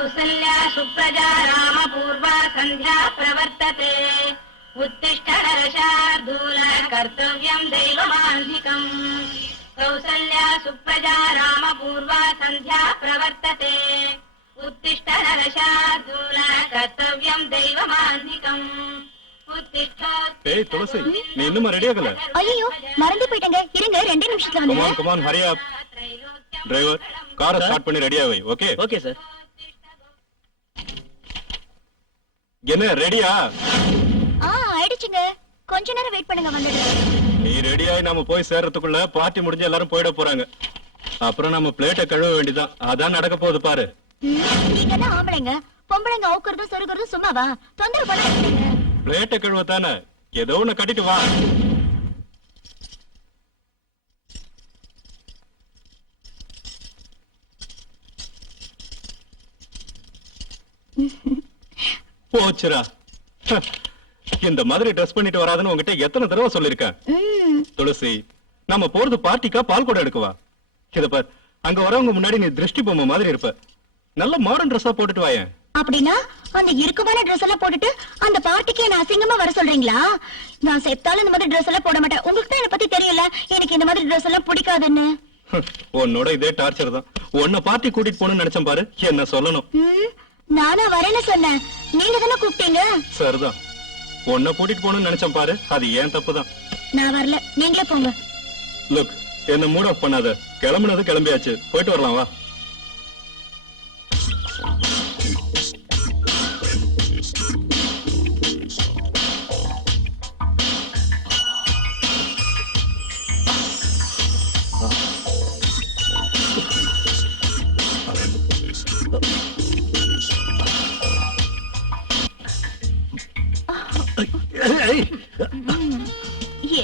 कौसल्या सुप्रजा रामपूर्वा सन्ध्या प्रवर्तते उत्तिष्ठ नरशार्दूल कर्तव्यं दैवमान्धिकम् कौसल्या सुप्रजा रामपूर्वा सन्ध्या प्रवर्तते उत्तिष्ठ नरशार्दूल कर्तव्यं दैवमान्धिकम् ஏய் துளசி, நீ இன்னும் ரெடி ஆகல? ஐயோ, மறந்து போயிட்டங்க. இருங்க, 2 நிமிஷத்துல வந்துடுறேன். Come on, hurry up. Driver, காரை ஸ்டார்ட் பண்ணி ரெடியா வை. ஓகே? Okay sir. என்ன ரெடியா? ஆயிடுச்சுங்க. கொஞ்ச நேரம் வெயிட் பண்ணுங்க, வந்துடுறேன். நீ ரெடியாய் நாம போய் சேர்றதுக்குள்ள பார்ட்டி முடிஞ்சு எல்லாரும் போயிட போறாங்க. அப்புறம் நம்ம பிளேட்டை கழுவ வேண்டியதான். அதான் நடக்க போகுது பாரு. நீங்க என்ன ஆம்பளைங்க? பொம்பளைங்க அவுக்குறதும் சொருகுறதும் சும்மாவா? தொந்தரவு பண்ணாதீங்க. பிளேட்டை கழுவ தானே, ஏதோ ஒண்ணு கட்டிட்டு வா. போச்சுரா, இந்த மாதிரி ட்ரெஸ் பண்ணிட்டு வராதுன்னு உங்ககிட்ட எத்தனை தடவை சொல்லிருக்கேன். துளசி, நம்ம போறது பார்ட்டிக்கா பால் கூட எடுக்குவா. இத பார், அங்க வரவங்க முன்னாடி நீ திருஷ்டி பொம்மை மாதிரி இருப்ப. நல்ல மாடர்ன் ட்ரெஸ்ஸா போட்டுட்டு வாயேன். அப்படின்னா அந்த இறுக்கமான ட்ரெஸ் எல்லாம் போட்டுட்டு அந்த பார்ட்டிக்கு என்ன அசிங்கமா வர சொல்றீங்களா? நான் செத்தாலும் இந்த மாதிரி ட்ரெஸ் எல்லாம் போட மாட்டேன். உங்களுக்கு தான் என்ன பத்தி தெரியல, எனக்கு இந்த மாதிரி ட்ரெஸ் எல்லாம் பிடிக்காதுன்னு. உன்னோட இதே டார்ச்சர் தான். உன்னை பார்ட்டி கூட்டிட்டு போகணும்னு நினைச்சேன் பாரு. என்ன சொல்லணும்? நானா வரேன்னு சொன்னேன், நீங்க தானே கூப்பிட்டீங்க. சரிதான், உன்னை கூட்டிட்டு போகணும்னு நினைச்சேன் பாரு. அது ஏன் தப்புதான். நான் வரல, நீங்களே போங்க. லுக், என்ன மூட் ஆஃப் பண்ணாத. கிளம்புனது கிளம்பியாச்சு, போயிட்டு வரலாம் வா.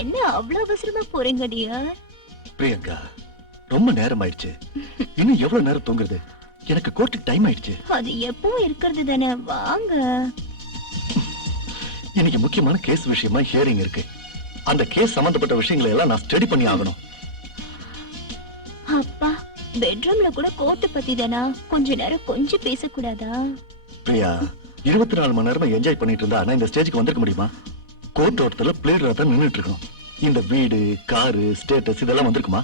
என்ன அவ்வளவு அவசரமா போறீங்க டியர்? பிரியங்கா, ரொம்ப நேரம் ஆயிடுச்சு. இன்னும் எவ்வளவு நேரம் தூங்குறது? எனக்கு கோர்ட்டுக்கு டைம் ஆயிடுச்சு. அது எப்பவும் இருக்கிறது தானே, வாங்க. இன்னைக்கு முக்கியமான கேஸ் விஷயமா ஹியரிங் இருக்கு. அந்த கேஸ் சம்பந்தப்பட்ட விஷயங்களை எல்லாம் நான் ஸ்டடி பண்ணி ஆகணும். அப்பா, பெட்ரூம்ல கூட கோர்ட் பத்தி தானா? கொஞ்ச நேரம் கொஞ்சம் பேசக்கூடாதா? பிரியா, 24 மணி நேரமா என்ஜாய் பண்ணிட்டு இருந்தா நான் இந்த ஸ்டேஜுக்கு வந்திருக்க முடியுமா? கோர்ட் ஓட்டத்துல பிளேட்ல தான் நின்னுட்டு இருக்கணும். இந்த வீடு, காரு, ஸ்டேட்டஸ் இதெல்லாம் வந்திருக்குமா?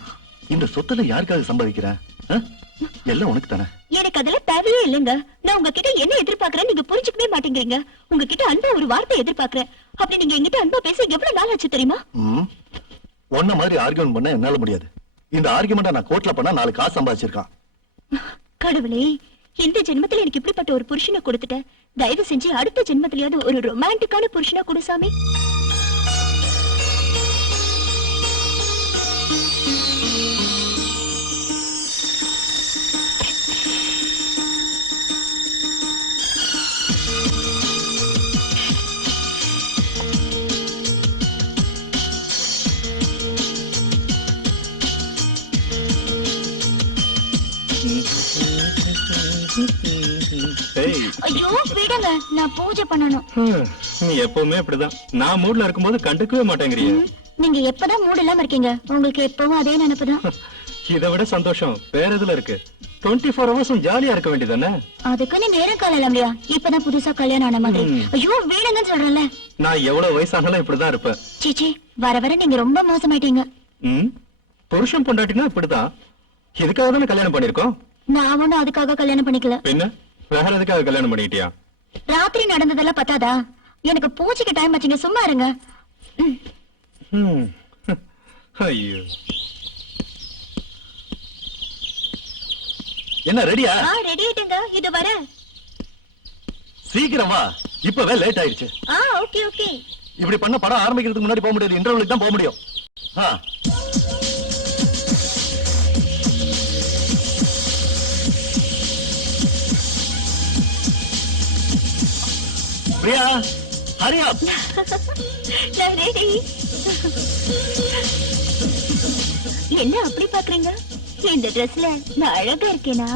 இந்த சொத்துல யாருக்காக சம்பாதிக்கிறேன்? எல்லாம் உனக்கு தானே. எனக்கு அதெல்லாம் தேவையே இல்லைங்க. நான் உங்ககிட்ட என்ன எதிர்பார்க்கறேன் நீங்க புரிஞ்சுக்கவே மாட்டேங்கிறீங்க. உங்ககிட்ட அன்பா ஒரு வார்த்தை எதிர்பார்க்கறேன். அப்படி நீங்க என்கிட்ட அன்பா பேச எவ்வளவு நாள் ஆச்சு தெரியுமா? ஒன்ன மாதிரி ஆர்கியூமெண்ட் பண்ண என்னால முடியாது. இந்த ஆர்கியூமெண்ட நான் கோர்ட்ல பண்ணா 4 காசு சம்பாதிச்சிருக்கான். கடவுளே, இந்த ஜென்மத்துல எனக்கு இப்படிப்பட்ட ஒரு புருஷனை கொடுத்துட்ட. தயவு செஞ்சு அடுத்த ஜென்மத்திலயாவது ஒரு ரொமான்டிக்கான புருஷனா கொடு சாமி. ஐயோ விடுங்க, நான் பூஜை பண்ணணும். நீ எப்பவுமே அப்படிதான். நான் மூட்ல இருக்கும்போது கண்டுக்கவே மாட்டேங்கிறிய. நீங்க எப்பதான் மூட் இல்லாம இருக்கீங்க? உங்களுக்கு எப்பவும் அதே நினைப்புதான். இதை விட சந்தோஷம் வேற எதுல இருக்கு? 24 ஹவர்ஸும் ஜாலியா இருக்க வேண்டியதானே? அதுக்குன்னு நேரம் காலம் இல்லையா? இப்பதான் புதுசா கல்யாணம் ஆன மாதிரி. ஐயோ வீடுங்கன்னு சொல்றேன்ல. நான் எவ்வளவு வயசானாலும் இப்படிதான் இருப்பேன். சீச்சி, வர வர நீங்க ரொம்ப மோசமாயிட்டீங்க. புருஷன் பொண்டாட்டினா இப்படிதான். இதுக்காக தானே கல்யாணம் பண்ணிருக்கோம். நான் ஒண்ணும் அதுக்காக கல்யாணம் பண்ணிக்கல. பின்ன வேற எதுக்காக கல்யாணம் பண்ணிட்டியா? ராத்திரி நடந்ததெல்லாம் பத்தாதா? எனக்கு பூஜைக்கு டைம் ஆச்சுங்க, சும்மா இருங்க. ஐயோ, என்ன ரெடியா? ரெடி ஆயிட்டுங்க, இது வர. சீக்கிரம் வா, இப்பவே லேட் ஆயிடுச்சு. Okay okay. இப்படி பண்ண படம் ஆரம்பிக்கிறதுக்கு முன்னாடி போக முடியாது, இன்டர்வலுக்கு தான் போக முடியும். பிரியா, ஹரி அப். நான் ரெடி. என்ன அப்படி பாக்குறீங்க? இந்த ட்ரெஸ்ல நான் அழகா இருக்கேனா?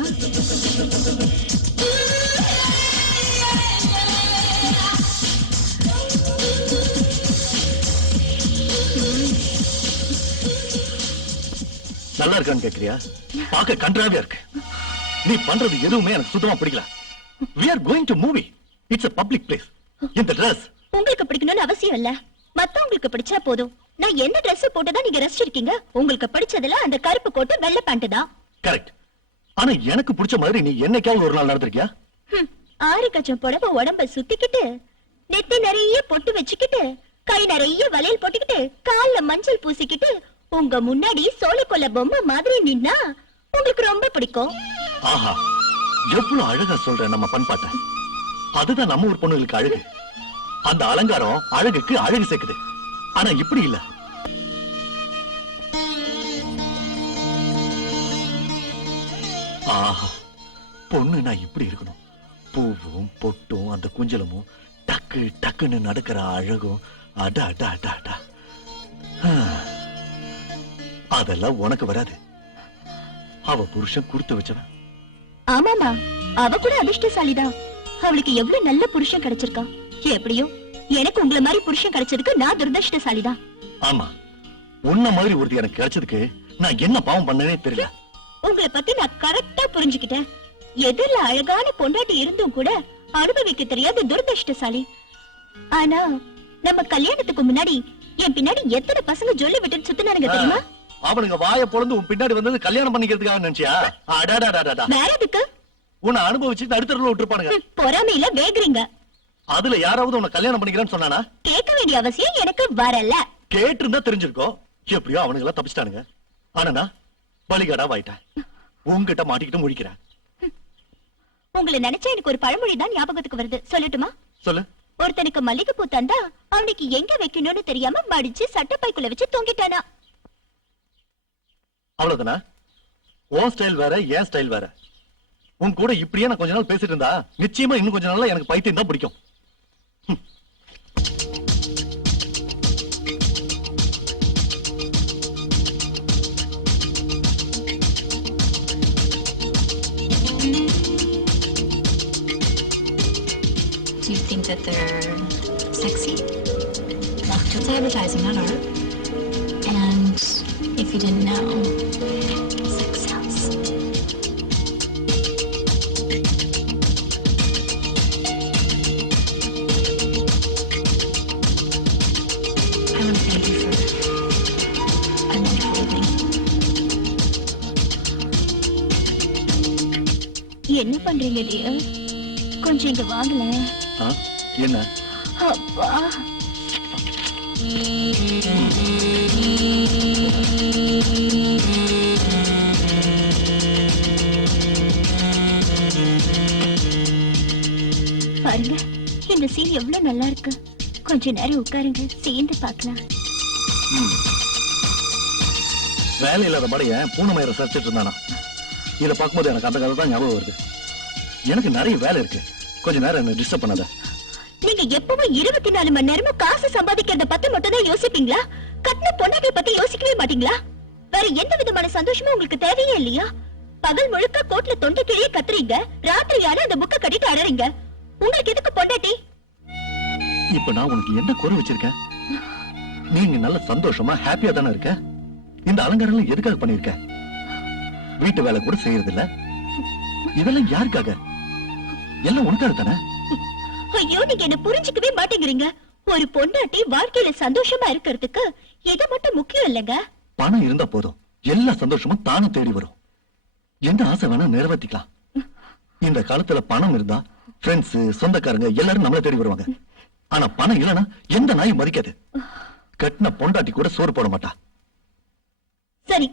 நல்லா இருக்கான்னு கேக்குறியா? பார்க்க கன்றாவியா இருக்கு. நீ பண்றது எதுவுமே எனக்கு சுத்தமா பிடிக்கல. we are going to movie. It's a public place. இந்த dress உங்களுக்கு பிடிக்கணும்னு அவசியம் இல்ல, மத்தவங்களுக்கு பிடிச்சா போதும். நான் எந்த Dress போட்டுதான் நீங்க ரசிச்சிருக்கீங்க? உங்களுக்கு பிடிச்சதுல அந்த கருப்பு கோட்டு வெள்ளை பேண்ட் தான். கரெக்ட். ஆனா எனக்கு பிடிச்ச மாதிரி நீ என்னைக்காவது ஒரு நாள் நடந்திருக்கியா? ஆறு கச்சம் புடவை உடம்ப சுத்திக்கிட்டு, நெத்தி நிறைய பொட்டு வச்சுக்கிட்டு, கை நிறைய வளையல் போட்டுக்கிட்டு, கால்ல மஞ்சள் பூசிக்கிட்டு, உங்க முன்னாடி சோழக்கொல்ல பொம்மை மாதிரி நின்னா உங்களுக்கு ரொம்ப பிடிக்கும். ஆஹா, எவ்வளவு அழகா சொல்ற நம்ம பண்பாட்ட. அதுதான் நம்ம ஊர் பொண்ணுங்களுக்கு அழகு. அந்த அலங்காரம் அழகுக்கு அழகு சேர்க்குது. ஆனா இப்படி இல்ல. ஆஹா, பொண்ணு நான் இப்படி இருக்கணும். பூவும் பொட்டும் அந்த குஞ்சலமும் டக்கு டக்குன்னு நடக்கிற அழகும். அட அட அட அட. அதெல்லாம் உனக்கு வராது. அவ புருஷன் கொடுத்து வச்சவன். ஆமாமா, அவ கூட அதிர்ஷ்டசாலிதான். அவளுக்கு எவ்வளவு நல்ல புருஷன் கிடைச்சிருக்கான். எப்படியோ எனக்கு உங்களை மாதிரி புருஷன் கிடைச்சதுக்கு நான் துரதிர்ஷ்டசாலிதான். ஆமா, உன்ன மாதிரி ஒருத்தி எனக்கு கிடைச்சதுக்கு நான் என்ன பாவம் பண்ணனே தெரியல. உங்களை பத்தி நான் கரெக்டா புரிஞ்சுக்கிட்டேன். எதிரில அழகான பொண்டாட்டி இருந்தும் கூட அனுபவிக்க தெரியாத துரதிர்ஷ்டசாலி. ஆனா நம்ம கல்யாணத்துக்கு முன்னாடி என் பின்னாடி எத்தனை பசங்க ஜொல்லி விட்டு சுத்தினானுங்க தெரியுமா? அவனுங்க வாய பொளந்து உன் பின்னாடி வந்தது கல்யாணம் பண்ணிக்கிறதுக்காக நினைச்சியா? அடடடடடா. வேற எதுக்கு? உன்னை அனுபவிச்சு நடுத்தரல விட்டுருப்பானுங்க. பொறாமையில வேகுறீங்க. அதுல யாராவது உன்னை கல்யாணம் பண்ணிக்கிறேன்னு சொன்னானா? கேட்க வேண்டிய அவசியம் எனக்கு வரல. கேட்டு இருந்தா தெரிஞ்சிருக்கோம். எப்படியோ அவனுங்க எல்லாம் தப்பிச்சிட்டானுங்க. ஆனா பலிகடா வாயிட்டேன். உன்கிட்ட மாட்டிக்கிட்டு முழிக்கிறேன். உங்களை நினைச்சா எனக்கு ஒரு பழமொழி தான் ஞாபகத்துக்கு வருது, சொல்லட்டுமா? சொல்லு. ஒருத்தனுக்கு மல்லிகைப்பூ தந்தா அவனுக்கு எங்க வைக்கணும்னு தெரியாம மடிச்சு சட்டப்பைக்குள்ள வச்சு தொங்கிட்டானா. அவ்வளவுதானா? உன் ஸ்டைல் வேற, என் ஸ்டைல் வேற. உன் கூட இப்படியே நான் கொஞ்ச நாள் பேசிட்டு இருந்தா நிச்சயமா இன்னும் கொஞ்ச நாள்ல எனக்கு பைத்தியம் தான் பிடிக்கும். Do you think that they're sexy? It's advertising, not art. And if you didn't know, sex sells. I want to thank you for a wonderful evening. என்ன பண்றீங்க டியர்? கொஞ்சம் இங்க வாங்கல. என்ன? அப்பா, பாருங்க, இந்த சீன் எவ்வளவு நல்லா இருக்கு. கொஞ்ச நேரம் உட்காருங்க, சேர்ந்து பார்க்கலாம். வேலை இல்லாத படைய பூனமயிர சரிச்சிட்டு இருந்தானா? இத பார்க்கும்போது எனக்கு அந்த கதை தான் ஞாபகம் வருது. எனக்கு நிறைய வேலை இருக்கு. கொஞ்ச நேரம் என்ன டிஸ்டர்ப் பண்ணாத. நீங்க எப்பவும் 24 மணி நேரமும் காசு சம்பாதிக்கிறத பத்தி மட்டும் தான் யோசிப்பீங்களா? கட்டின பொண்டாட்டிய பத்தி யோசிக்கவே மாட்டீங்களா? வேற எந்த விதமான சந்தோஷமும் உங்களுக்கு தேவையே இல்லையா? பகல் முழுக்க கோட்ல தொண்டை கிழியே கத்துறீங்க, ராத்திரியான அந்த புக்க கட்டிட்டு அழறீங்க. உங்களுக்கு எதுக்கு பொண்டாட்டி? இப்ப நான் உனக்கு என்ன குறை வச்சிருக்கேன்? நீங்க நல்ல சந்தோஷமா ஹாப்பியா தானே இருக்க? இந்த அலங்காரம் எதுக்காக பண்ணிருக்க? வீட்டு வேலை கூட செய்யறது இல்ல. இதெல்லாம் யாருக்காக? எல்லாம் உனக்காக தானே? ஐயோ, நீங்க என்ன புரிஞ்சுக்கவே மாட்டேங்கிறீங்க. ஒரு பொண்டாட்டி வாழ்க்கையில சந்தோஷமா இருக்கிறதுக்கு இத மட்டும் முக்கியம் இல்லைங்க. பணம் இருந்தா போதும், எல்லா சந்தோஷமும் தானும் தேடி வரும். எந்த ஆசை வேணா நிறைவேற்றிக்கலாம். இந்த காலத்துல பணம் இருந்தா ஃப்ரெண்ட்ஸ், சொந்தக்காரங்க எல்லாரும் நம்மள தேடி வருவாங்க. ஆனா பணம் இல்லைன்னா எந்த நாயும் மதிக்காது. கட்டின பொண்டாட்டி கூட சோறு போட மாட்டா. சரி,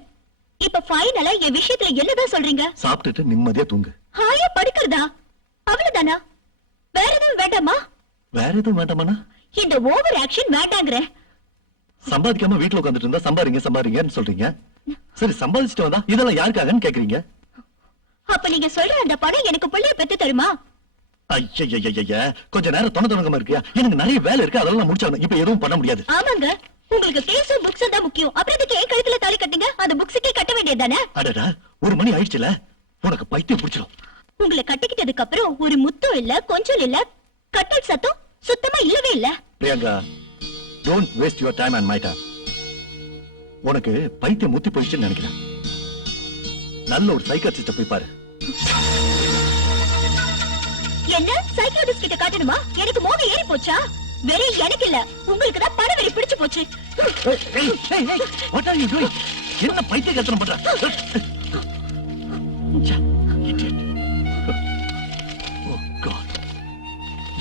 இப்ப ஃபைனலா என் விஷயத்துல என்னதான் சொல்றீங்க? சாப்பிட்டுட்டு நிம்மதியா தூங்கு. ஹாயா படுக்கிறதா? அவ்வளவுதானா? வேற எதுவும் வேண்டாமா? வேற எதுவும் வேண்டாமாண்ணா? இந்த ஓவர் ஆக்ஷன் வேண்டாங்கற. சம்பாதிக்காம வீட்டுல உட்கார்ந்துட்டு இருந்தா சம்பாதிங்கன்னு சொல்றீங்க. சரி, சம்பாதிச்சுட்டு வந்தா இதெல்லாம் யாருக்காகன்னு கேக்குறீங்க. அப்ப நீங்க சொல்ற அந்த பணம் எனக்கு புள்ளைய பெத்து தருமா? ஐயா, கொஞ்ச நேரம் தொண இருக்கியா? எனக்கு நிறைய வேலை இருக்கு, அதெல்லாம் முடிச்சாகணும். இப்ப எதுவும் பண்ண முடியாது. ஆமாங்க, உங்களுக்கு பேசும் புக்ஸ் தான் முக்கியம். அப்புறம் இதுக்கு ஏன் கழுத்துல தாலி கட்டுங்க? அந்த புக்ஸுக்கே கட்ட வேண்டியதானே? அடடா, 1 மணி ஆயிடுச்சுல, உனக்கு பைத்தியம் பிடிச்சிடும். உங்களை கட்டிக்கிட்டதுக்கு அப்புறம் ஒரு முத்தம் இல்ல, கொஞ்சம் இல்ல, கட்டல் சத்தம் சுத்தமா இல்லவே இல்ல. Priyanka, don't waste your time and my time. உனக்கு பைத்தியம் முத்தி போயிடுச்சுன்னு நினைக்கிறேன். நல்ல ஒரு சைக்காட்ரிஸ்ட போய் பாரு. என்ன சைக்கிளிஸ்ட் கிட்ட காட்டணுமா? எனக்கு மோகம் ஏறி போச்சா? வெறி எனக்கு இல்ல, உங்களுக்கு தான் பணவெறி பிடிச்சு போச்சு. What are you doing? என்ன பைத்தியக்காரத்தனம் பண்ற? Idiot. Oh God.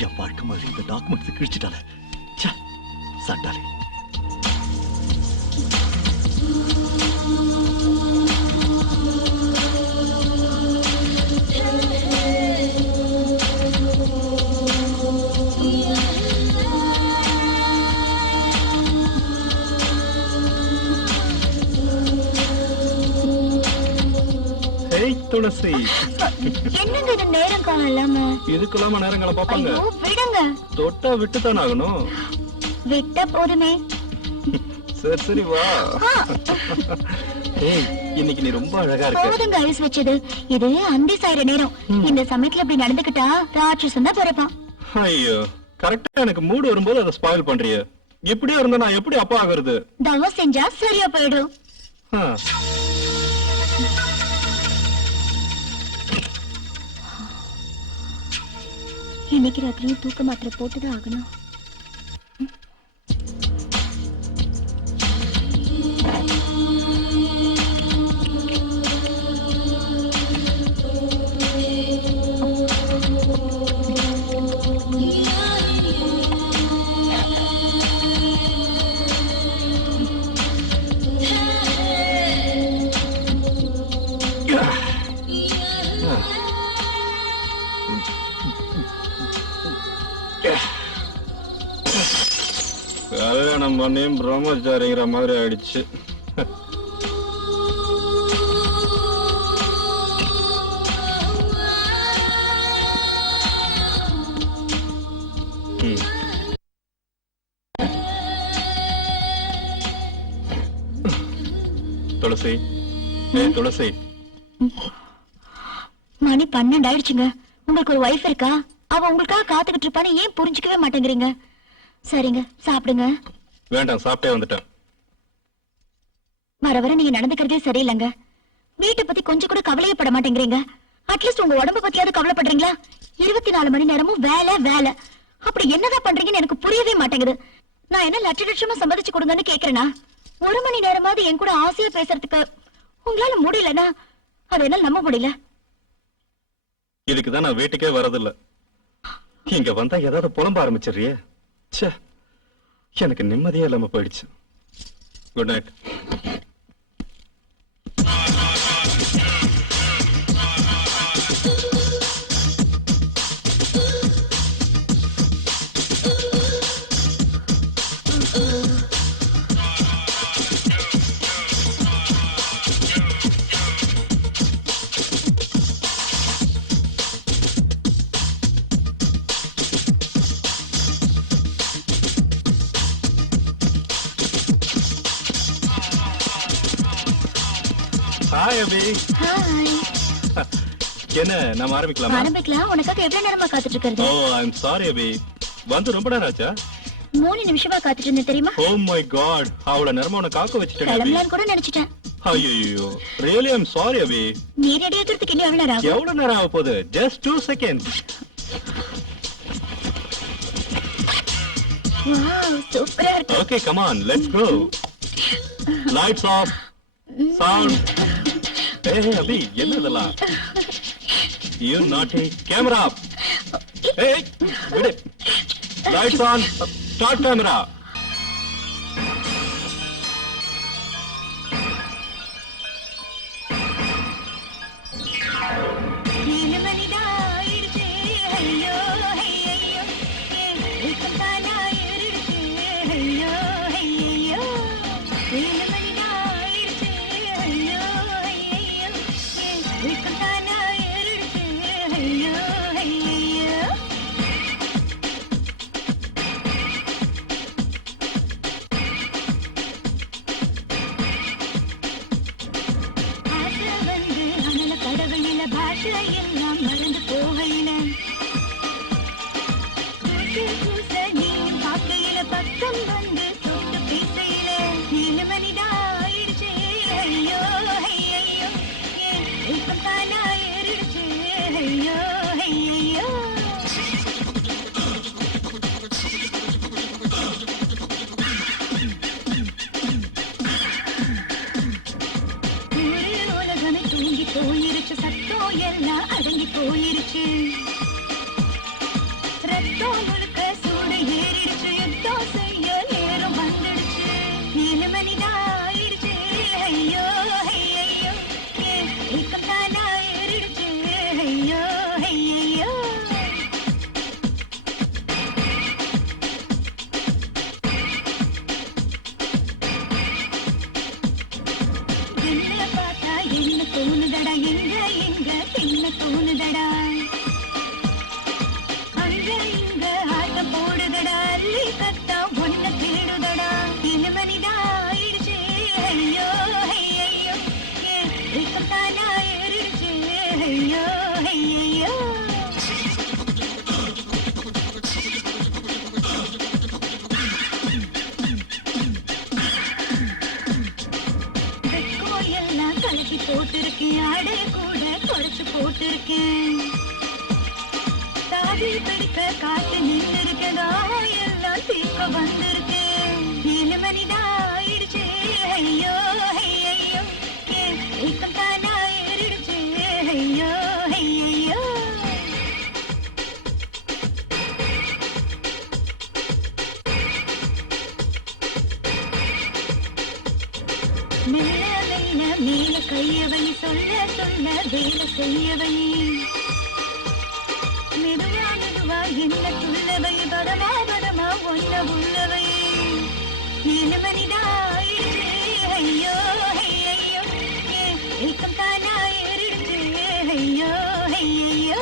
என் வாழ்க்கை மாதிரி இந்த டாக்குமெண்ட்ஸ் கிழிச்சிட்டால. சண்டாலே. ஏய் துளசி, என்னங்க இது நேரம் காலம் இல்லாம? இதுக்குள்ளாம நேரங்களை பாப்பாங்க. ஐயோ விடுங்க. தொட்டா விட்டுத்தானே ஆகணும். விட்ட போதுமே. சரி சரி வா. ஏய் இன்னைக்கு நீ ரொம்ப அழகா இருக்க. போதுங்க ஐஸ் வச்சது. இது அந்தி சாயிர நேரம். இந்த சமயத்துல இப்படி நடந்துக்கிட்டா ராட்சசன் தான் பிறப்பான். ஐயோ கரெக்டா எனக்கு மூடு வரும்போது அதை ஸ்பாயில் பண்றிய. இப்படியே இருந்தா நான் எப்படி அப்பா ஆகுறது? தவம் செஞ்சா சரியா போயிடும். ஆ. இன்னைக்கு ராத்திரியும் தூக்க மாத்திரை போட்டுதான் ஆகணும். கல்யாணம் பண்ணி பிரம்மச்சாரிங்கிற மாதிரி ஆயிடுச்சு. துளசி, ஏய் துளசி. மணி 12 ஆயிடுச்சுங்க. உங்களுக்கு ஒரு வைஃப் இருக்கா? அவ உங்களுக்காக காத்துக்கிட்டு இருப்பான்னு ஏன் புரிஞ்சுக்கவே மாட்டேங்கிறீங்க? சரிங்க சாப்பிடுங்க. வேண்டாம், சாப்பிட்டே வந்துட்டேன். வர வர நீங்க நடந்துக்கிறதே சரியில்லைங்க. வீட்டை பத்தி கொஞ்சம் கூட கவலையே பட மாட்டேங்கிறீங்க. அட்லீஸ்ட் உங்க உடம்ப பத்தியாவது கவலைப்படுறீங்களா? 24 மணி நேரமும் வேலை வேலை. அப்படி என்னதான் பண்றீங்கன்னு எனக்கு புரியவே மாட்டேங்குது. நான் என்ன லட்ச லட்சமா சம்பாதிச்சு கொடுங்கன்னு கேக்குறேனா? 1 மணி நேரமாவது என் கூட ஆசையா பேசுறதுக்கு உங்களால முடியலனா அது என்ன நம்ப முடியல. இதுக்குதான் நான் வீட்டுக்கே வரதில்ல. இங்க வந்தா ஏதாவது புலம்ப ஆரம்பிச்சிடுறியே. ச்சே, எனக்கு நிம்மதியே இல்லாம போயிடுச்சு. Good night. ஹாய் அபி. ஹாய். என்ன நாம ஆரம்பிக்கலாமா? ஆரம்பிக்கலாம். உனக்காக எவ்வளவு நேரமா காத்துட்டு இருக்கிறது? ஓ ஐ அம் சாரி அபி. வந்து ரொம்ப நேரம் ஆச்சா? 3 நிமிஷமா காத்துட்டு இருந்தேன் தெரியுமா? ஓ மை காட், அவ்வளவு நேரமா உன்னை காக்க வச்சிட்டேன் அபி. கிளம்பலான்னு கூட நினைச்சிட்டேன். ஐயோ ரியலி ஐ அம் சாரி அபி. நீ ரெடி ஆகிறதுக்கு இன்னும் எவ்வளவு நேரம் ஆகும்? எவ்வளவு நேரம் ஆக போகுது? Just 2 seconds. வாவ் சூப்பரா இருக்கு. Okay, come on, let's go. Lights off. Sound. Hey, Abhi, என்ன இதெல்லாம்? You naughty. Camera up. Hey, விடு. Lights on. Start camera. பக்கம் வந்து சுட்டு பேசையில நீல மனிதா சத்தம் எல்லாம் அடங்கி போயிருச்சு ரத்தம் முழுக்க சூடு ஏறிடுச்சு யுத்தம் செய்ய நேரம் வந்துடுச்சு 7 மணிதான் ஆயிடுச்சு ஐயோ ஐயோ ஏக்கம் தானா ஏறிடுச்சு ஐயோ ஐயோ என்ன பார்த்தா என்ன தோணுதடா எங்க எங்க என்ன தோணுதடா அங்க இங்க ஆட்டம் போடுதடா அள்ளி கத்தா ஒன்ன தேடுதடா 7 மணிதான் ஆயிடுச்சு ஐயோ ஐயோ ஏக்கம் தானா ஏறிடுச்சு ஐயோ ஐயோ எல்லாம் கலக்கி போட்டிருக்கேன் ஆடை கூட குறைச்சு போட்டிருக்கேன் தாவி பிடிக்க காத்து நின்றிருக்கேன் எல்லாம் தீர்க்க வந்திருக்கேன் 7 மணிதான் ஆயிடுச்சு ஐயோ ஐயோ ஏக்கம் தானா ஏறிடுச்சு ஐயோ ஐயோ மெல்ல மெல்ல மேல கையவை சொல்ல சொல்ல வேலை செய்யவை மெதுவா மெதுவா என்ன துள்ளவை பதமா பதமா ஒன்ன உள்ளவை 7 மணிதான் ஆயிடுச்சு ஐயோ ஐயோ ஏக்கம் தானா ஏறிடுச்சு ஐயோ ஐயோ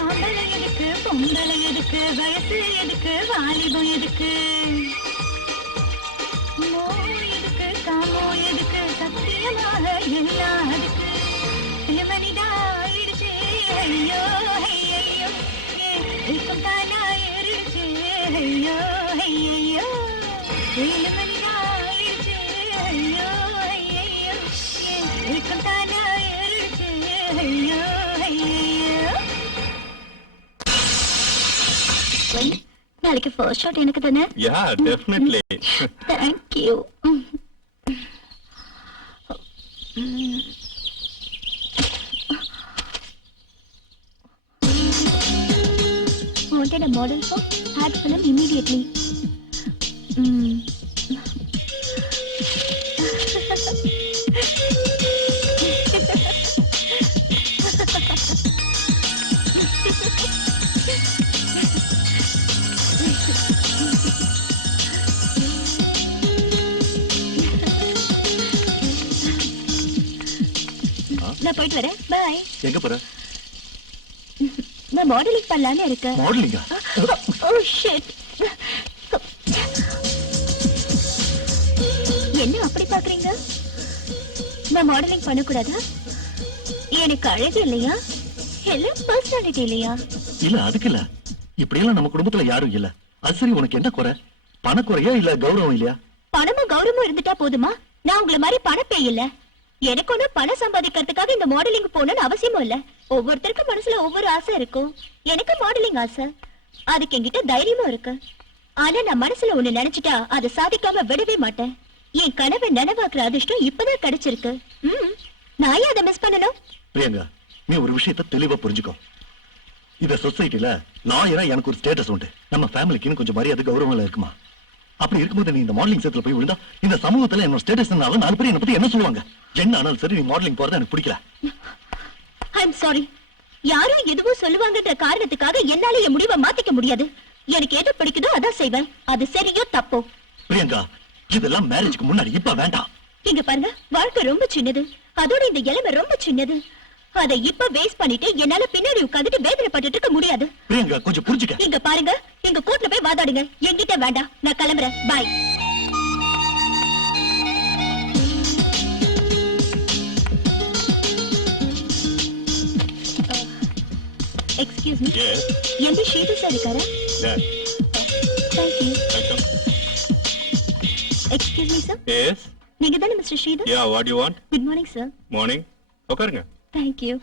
ஆம்பளை எதுக்கு பொம்பளை எதுக்கு வயசு எதுக்கு வாலிபம் எதுக்கு மோ எதுக்கு காமோ எதுக்கு சத்தியமாக எல்லாம் அதுக்கு 7 மணிதான் ஆயிடுச்சு ஐயோ ஐயோ ஏக்கம் தானா ஏறிடுச்சு ஐயோ ஐயோ 7 மணிதான் ஆயிடுச்சு ஐயோ ஐயோ ஏக்கம் தானா ஏறிடுச்சு ஐயோ ஐயோ நாளைக்கு ஃபர்ஸ்ட் ஷாட் எனக்கு தானே yeah definitely thank you wanted a model for ad film immediately நான் போயிட்டு வரேன் பாய் எங்க போற நான் மாடலிங் பண்ணலான்னு இருக்கேன் மாடலிங்கா ஓ ஷிட் என்ன அப்படி பாக்குறீங்க நான் மாடலிங் பண்ணக்கூடாதா எனக்கு அழகு இல்லையா இல்ல பர்சனாலிட்டி இல்லையா இல்ல அதுக்கு இல்ல இப்படி எல்லாம் நம்ம குடும்பத்துல யாரும் இல்ல அது சரி உனக்கு என்ன குறை பணக்குறையா இல்ல கௌரவம் இல்லையா பணமும் கௌரவமும் இருந்துட்டா போதுமா நான் உங்களை மாதிரி பணப்பே இல்ல எனக்கு ஒண்ணும் பணம் சம்பாதிக்கிறதுக்காக இந்த மாடலிங் போகணும்னு அவசியமும் இல்ல ஒவ்வொருத்தருக்கும் மனசுல ஒவ்வொரு ஆசை இருக்கும் எனக்கு மாடலிங் ஆசை அதுக்கு என்கிட்ட தைரியமும் இருக்கு ஆனா நான் மனசுல ஒண்ணு நினைச்சிட்டா அதை சாதிக்காம விடவே மாட்டேன் என் கனவை நனவாக்குற அதிர்ஷ்டம் இப்பதான் கிடைச்சிருக்கு நான் ஏன் அதை மிஸ் பண்ணணும் பிரியங்கா நீ ஒரு விஷயத்த தெளிவா புரிஞ்சுக்கோ இந்த சொசைட்டில லாயரா எனக்கு ஒரு ஸ்டேட்டஸ் உண்டு நம்ம ஃபேமிலிக்குன்னு கொஞ்சம் மரியாதை கௌரவம் இருக்குமா அப்படி இருக்கும்போது நீ இந்த மாடலிங் சேத்துல போய் விழுந்தா இந்த சமூகத்துல என்னோட ஸ்டேட்டஸ்னால 4 பேர் என்ன பத்தி என்ன சொல்லுவாங்க என்ன ஆனாலும் சரி நீ மாடலிங் போறது எனக்கு பிடிக்கல ஐம் சாரி யாரும் எதுவும் சொல்லுவாங்கன்ற காரணத்துக்காக என்னால என் முடிவை மாத்திக்க முடியாது எனக்கு எது பிடிக்குதோ அதான் செய்வேன் அது சரியோ தப்போ பிரியங்கா இதெல்லாம் மேரேஜ்க்கு முன்னாடி இப்ப வேண்டாம் இங்க பாருங்க வாழ்க்கை ரொம்ப சின்னது அதோட இந்த இளமை ரொம்ப சின்னது அதை இப்ப வேஸ்ட் பண்ணிட்டு என்னால பின்னாடி உட்கார்ந்துட்டு வேதனைப்பட்டுட்டு இருக்க முடியாது பிரியங்கா கொஞ்சம் புரிஞ்சுக்க இங்க பாருங்க எங்க கோர்ட்ல போய் வாதாடுங்க என்கிட்ட வேண்டாம் நான் கிளம்புறேன் பாய் எக்ஸ்கியூஸ் மீ Yes. எந்த ஷீட்டு சார் இருக்காரா Yeah. Thank you Welcome. Excuse me sir Yes. நீங்க தானே mister Sridhar Yeah, what do you want? Good morning sir Morning. உட்காருங்க. தேங்க் யூ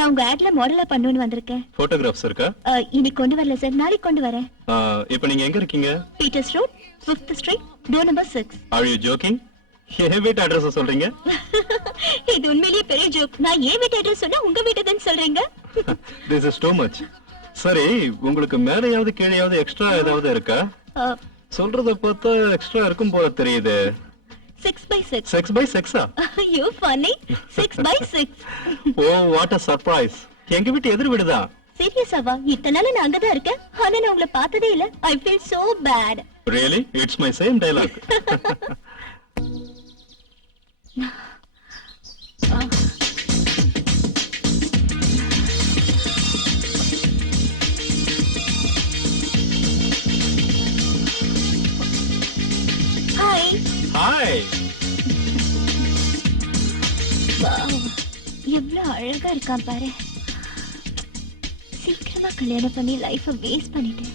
நான் உங்க ஆட்ல மாடலா பண்ணணும்னு வந்திருக்கேன். போட்டோகிராஃப்ஸ் இருக்கா? இன்னைக்கு கொண்டு வரல சார், நாளைக்கு கொண்டு வரேன். இப்போ நீங்க எங்க இருக்கீங்க? Peters road 5th street door number 6. Are you joking? என் வீட்டு அட்ரஸ் சொல்றீங்க? இது உண்மையிலேயே பெரிய ஜோக். நான் ஏன் வீட்டு அட்ரஸ் சொன்னா உங்க வீட்டு தான் சொல்றீங்க. This is too much. சரி, உங்களுக்கு மேலையாவது கீழையாவது எக்ஸ்ட்ரா ஏதாவது இருக்கா? சொல்றத பார்த்தா எக்ஸ்ட்ரா இருக்கும் போல தெரியுது. 6x6. 6x6. You funny. 6x6. Oh, what a surprise. எங்க வீட்டு எதிர் வீடுதான். சீரியஸாவா? இத்தனை நாள் நான் அங்கதான் இருக்கேன். ஆனா நான் உங்களை பார்த்ததே இல்ல. I feel so bad. Really? It's my same dialogue. Hi. Hi. Wow. எவ்வளவு அழகா இருக்கான் பாரு. சீக்கிரமா கல்யாணம் பண்ணி லைஃப வேஸ்ட் பண்ணிட்டேன்.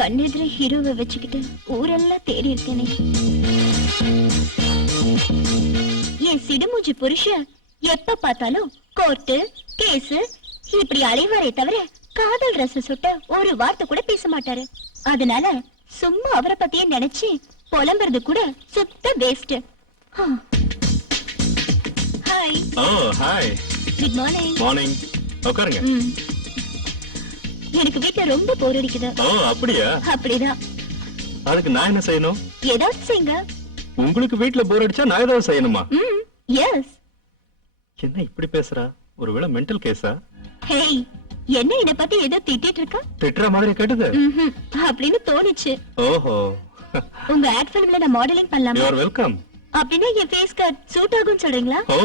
கண்ணெதிர ஹீரோவை வச்சுக்கிட்டு ஊரெல்லாம் தேடி இருக்கேனே. என் சிடுமூஞ்சி புருஷன் எப்ப பார்த்தாலும் கோர்ட்டு கேஸ் இப்படி அலைவாரே தவிர காதல் ரசம் சுட்ட ஒரு வார்த்தை கூட பேச மாட்டாரு. அதனால சும்மா அவரை பத்தியே நினைச்சு புலம்புறது கூட சுத்த waste. Hi. Oh, hi. Good morning. Morning. உட்காருங்க. எனக்கு வீட்டுல ரொம்ப போர் அடிக்குது. ஓ, அப்படியா? அப்படிதான். அதுக்கு நான் என்ன செய்யணும்? ஏதாவது செய்யுங்க. உங்களுக்கு வீட்ல போர் அடிச்சா நான் ஏதாவது செய்யணுமா? எஸ். என்ன இப்படி பேசுறா? ஒருவேளை மென்டல் கேஸா? ஹேய், என்ன என்ன பத்தி ஏதோ திட்டிட்டு இருக்கா? திட்டுற மாதிரி கேட்டது? அப்படின்னு தோணுச்சு. ஓஹோ. உங்க ஆட் ஃபிலிம்ல நான் மாடலிங் யூ பண்ணலாமா? Are welcome. அப்படின்னா என் ஃபேஸ் கட் சூட் ஆகும்னு சொல்றீங்களா? ஓ,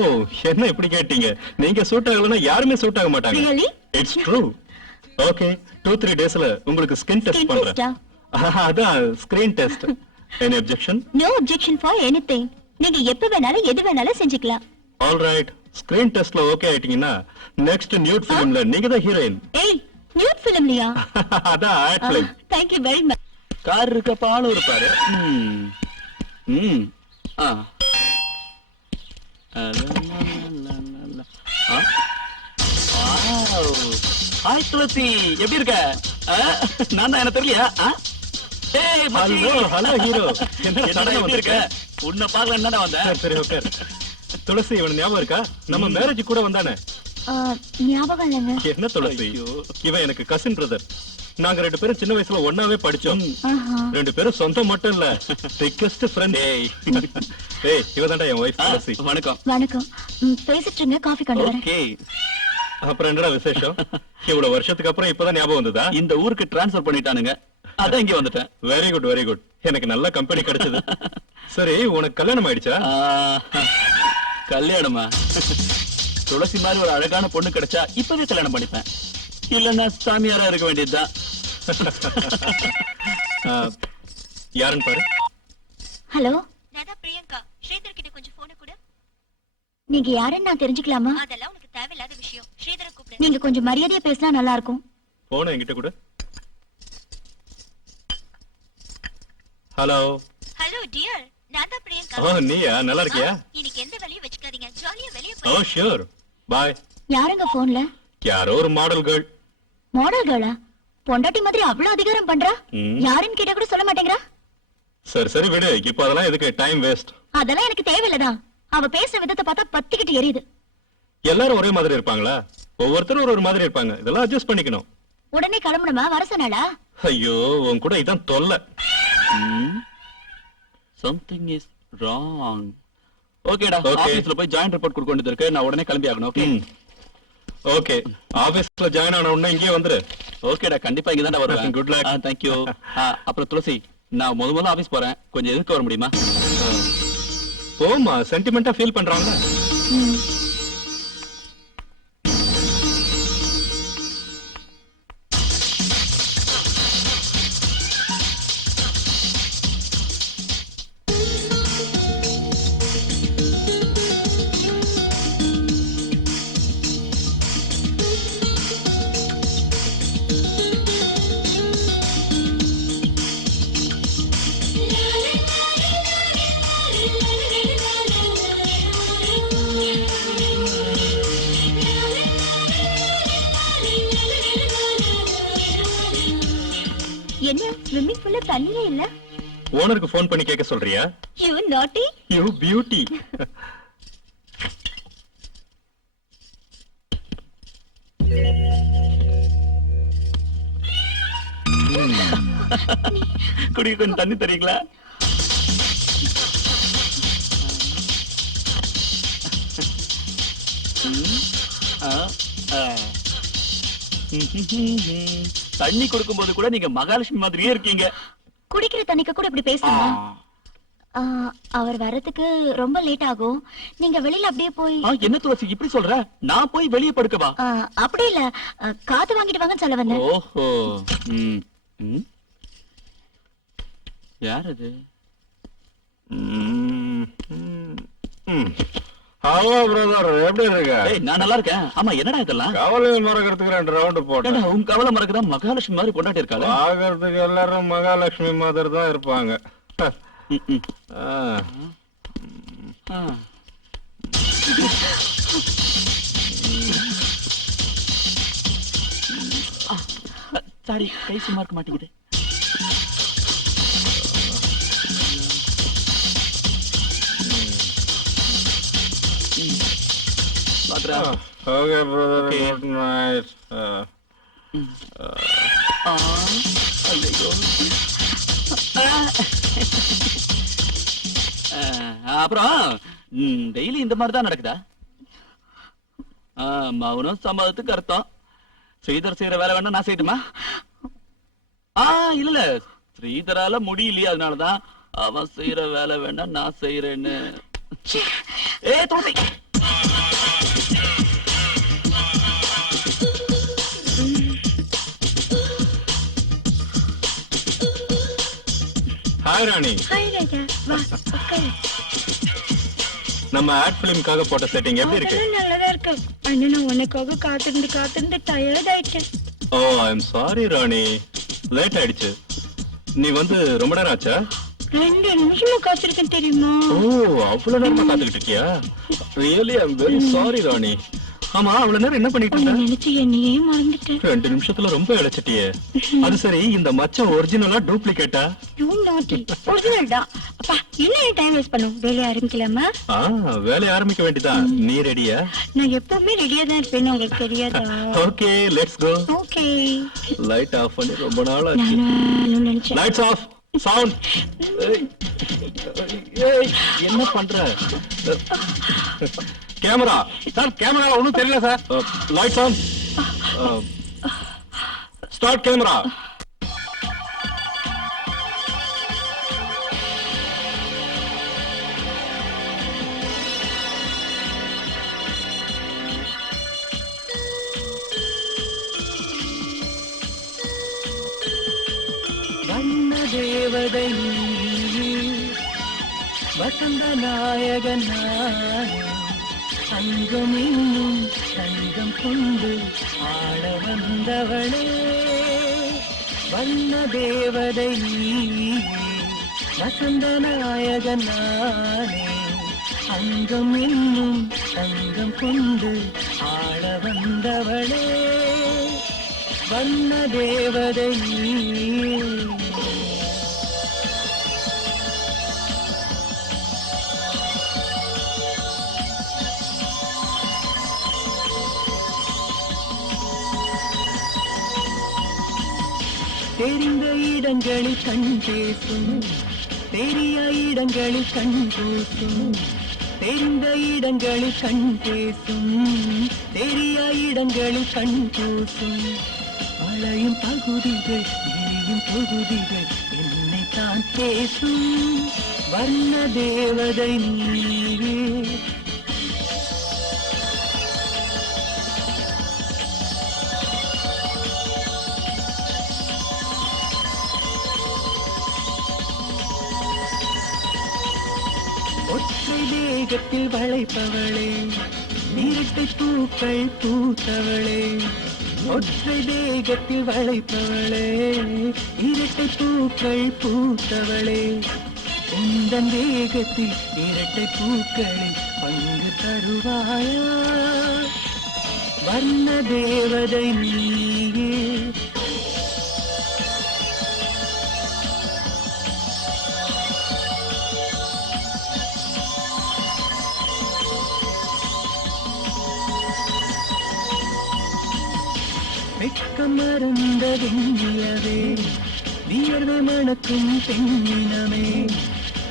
என்ன இப்படி கேட்டீங்க? நீங்க சூட் ஆகலனா யாருமே சூட் ஆக மாட்டாங்க. Really? It's true. ஓகே, 2-3 டேஸ்ல உங்களுக்கு ஸ்கின் டெஸ்ட் Skin பண்றேன். test-ஆ? அதான் screen test. Any objection? No objection for anything. நீங்க எப்ப வேணாலும் எது வேணாலும் செஞ்சுக்கலாம். All right. ஸ்கிரீன் டெஸ்ட்ல ஓகே ஆயிட்டீங்கன்னா நெக்ஸ்ட் நியூட் ஃபிலிம்ல நீங்க தான் ஹீரோயின். ஏய், நியூட் ஃபிலிம்லயா? அதான் ad film. Thank you very much. கார் இருக்க பாலும் இருப்பாரு. ஹாய் துளசி, எப்படி இருக்க? நான் தான், என்ன தெரியலையா? ஏய் மச்சி. Hello hello hero. என்ன என்னடா சடனா எப்படி இருக்க? வந்திருக்க? உன்னை பார்க்கல தானே வந்தேன். சரி உட்கார். துளசி, இவன் ஞாபகம் இருக்கா? நம்ம மேரேஜ் கூட வந்தானே. ஞாபகம் இல்லைங்க. என்ன துளசி, இவன் எனக்கு கசின் பிரதர். நாங்க 2 பேரும் சின்ன வயசுல ஒண்ணாவே படிச்சோம். ஆஹா. 2 பேரும் சொந்தம் மட்டும் இல்ல, திக்கஸ்ட் ஃப்ரெண்ட். ஏய், இவதான்டா என் வைஃப் துளசி. வணக்கம். வணக்கம். பேசிட்டு இருங்க, காஃபி கொண்டு வரேன். ஓகே. அப்புறம் என்னடா விசேஷம்? இவ்வளவு வருஷத்துக்கு அப்புறம் இப்பதான் ஞாபகம் வந்ததா? இந்த ஊருக்கு டிரான்ஸ்ஃபர் பண்ணிட்டானுங்க, அதான் இங்க வந்துட்டேன். Very good very good. எனக்கு நல்ல கம்பெனி கிடைச்சது. சரி, உனக்கு கல்யாணம் ஆயிடுச்சா? கல்யாணமா? துளசி மாதிரி ஒரு அழகான பொண்ணு கிடைச்சா இப்பவே கல்யாணம் பண்ணிப்பேன். இல்லன்னா சாமியாரா இருக்க வேண்டியதுதான். யாருன்னு பாரு. ஹலோ, நான் தான் பிரியங்கா. ஸ்ரீதர் கிட்ட கொஞ்சம் போன் கொடு. நீங்க யாருன்னு நான் தெரிஞ்சுக்கலாமா? அதெல்லாம் உனக்கு தேவையில்லாத விஷயம். ஸ்ரீதரை கூப்பிடு. நீங்க கொஞ்சம் மரியாதையா பேசினா நல்லா இருக்கும். போன என்கிட்ட கூட. ஹலோ. ஹலோ டியர், நான் தான் பிரியங்கா. ஓ, நீயா? நல்லா இருக்கியா? இன்னைக்கு எந்த வேலையும் வெச்சுக்காதீங்க, ஜாலியா வெளிய ஓ போய். ஷூர். பாய். யாருங்க போன்ல? யாரோ ஒரு மாடல் கேர்ள். மாடல் கேர்ளா? பொண்டாட்டி மாதிரி அவ்வளவு அதிகாரம் பண்றா? ம். யாருன்னு கேட்டா கூட சொல்ல மாட்டேங்கிறா. சரி சரி விடு, இப்ப அதெல்லாம் எதுக்கு டைம் வேஸ்ட்? அதெல்லாம் எனக்கு தேவையில்லதான். அவ பேசுற விதத்தை பார்த்தா பத்திக்கிட்டு எரியுது. எல்லாரும் ஒரே மாதிரி இருப்பாங்களா? ஒவ்வொருத்தரும் ஒரு மாதிரி இருப்பாங்க. இதெல்லாம் அட்ஜஸ்ட் பண்ணிக்கணும். உடனே கிளம்பணுமா? வர சொன்னாளா? ஐயோ, உன் கூட இதான் தொல்லை. Something is wrong. ஓகேடா, Okay. ஆபீஸ்ல போய் ஜாயிண்ட் ரிப்போர்ட் கொடுக்க வேண்டியது இருக்கு. நான் உடனே கிளம்பி ஆகணும். ஓகே. ஓகே, ஆபீஸ்ல ஜாயின் ஆன உடனே இங்கேயே வந்துரு. ஓகேடா, கண்டிப்பா இங்க தான் வருவேன். Good luck. Thank you. அப்புறம் துளசி, நான் முதல்ல ஆபீஸ் போறேன், கொஞ்சம் எதுக்கு வர முடியுமா? போமா, சென்டிமெண்டா ஃபீல் பண்றாங்க. ம். என்ன ஸ்விம்மிங் பூல்ல தண்ணியே இல்ல? ஓனருக்கு ஃபோன் பண்ணி கேட்க சொல்றியா? யூ நாட்டி. You beauty. குடிக்க கொஞ்சம் தண்ணி தரீங்களா? தண்ணி கொடுக்கும்போது கூட நீங்க மகாலட்சுமி மாதிரியே இருக்கீங்க. குடிக்கிற தண்ணிக்கு கூட இப்படி பேசணுமா? அவர் வர்றதுக்கு ரொம்ப லேட் ஆகும். நீங்க வெளியில அப்படியே போய். என்ன துளசி இப்படி சொல்ற? நான் போய் வெளியே படுக்கவா? அப்படி இல்ல, காத்து வாங்கிட்டு வாங்கன்னு சொல்ல வந்தேன். ஓஹோ. யார் அது? ஹலோ பிரதர், எப்படி இருக்க? நான் நல்லா இருக்கேன். ஆமா, என்னடா இதெல்லாம்? கவலை மறக்கிறதுக்கு 2 ரவுண்ட் போட்டேன். உன் கவலை மறக்கதான் மகாலட்சுமி மாதிரி கொண்டாட்டி இருக்காங்க. பாக்குறதுக்கு எல்லாரும் மகாலட்சுமி மாதிரி தான் இருப்பாங்க. சாரி, கை சும்மா இருக்க மாட்டேங்குது. Okay, brother. Good night. அப்புறம் டெய்லி இந்த மாதிரி தான் நடக்குதா? மௌனம் சம்மதத்துக்கு அர்த்தம். ஸ்ரீதர் செய்யற வேலை வேணா நான் செய்யட்டுமா? இல்ல, ஸ்ரீதரால முடியலையே, அதனாலதான் அவன் செய்யற வேலை வேணா நான் செய்யறேன்னு. துளசி, ஹாய் ராணி. ஹாய் ராஜா, வா உட்காரு. நம்ம ஆட் பிலிம்காக போட்ட செட்டிங் எப்படி இருக்கு? நல்லதா இருக்கு. அண்ணா, நான் உனக்காக காத்திருந்து டயர்ட் ஆயிட்டேன். ஓ, I am sorry Rani, late ஆயிடுச்சு. நீ வந்து ரொம்ப நேரம் ஆச்சா? 2 நிமிஷமா காத்திருக்கேன் தெரியுமா? ஓ, அவ்வளவு நேரமா காத்துக்கிட்டு இருக்கியா? Really I am very sorry Rani. ஆமா, அவ்வளவு நேரம் என்ன பண்ணிட்டு இருந்த? நினைச்சு என்னையே மறந்துட்டேன். 2 நிமிஷத்துல ரொம்ப இழைச்சிட்டியே. அது சரி, இந்த மச்சம் ஒரிஜினலா டூப்ளிகேட்டா? யூ நாட்டி. ஒரிஜினல் தான். அப்பா, என்ன டைம் வேஸ்ட் பண்ணும்? வேலைய ஆரம்பிக்கலாமா? வேலைய ஆரம்பிக்க வேண்டியதான். நீ ரெடியா? நான் எப்பவுமே ரெடியா தான் இருப்பேன்னு உங்களுக்கு தெரியாதா? Okay, let's go. Okay. Light off பண்ணி ரொம்ப நாள் ஆச்சு. நான் நினைச்சேன். Lights off, sound. ஏய், என்ன பண்ற? கேமரா சார், கேமரா ஒண்ணும் தெரியல sir. Lights on, start camera. வண்ண தேவதை வசந்த நாயகன் தங்கம் இன்னும் தங்கம் கொண்டு ஆள வந்தவளே. வண்ண தேவதை வசந்த நாயகன் நானே, தங்கம் இன்னும் தங்கம் கொண்டு ஆள வந்தவளே. வண்ண தேவதை தெரிந்த இடங்களில் கண் பேசும், பெரிய இடங்களில் கண் கூசும். தெரிந்த இடங்களில் கண் பேசும், பெரிய இடங்களில் கண் கூசும். அலையும் பகுதிகள் விரியும் தொகுதிகள் என்னைத்தான் பேசும். வண்ண தேவதை நீவே. ஒற்றை தேகத்தில் வளைப்பவளே, இரட்டை பூக்கள் பூத்தவளே. ஒற்றை தேகத்தில் வளைப்பவளே, இரட்டை பூக்கள் பூத்தவளே. உந்தன் தேகத்தில் இரட்டை பூக்களில் பங்கு தருவாயா? வர்ண தேவதை நீயே. வெட்கம் மறந்த வெண்ணிலவே வியர்வை மணக்கும் பெண்ணினமே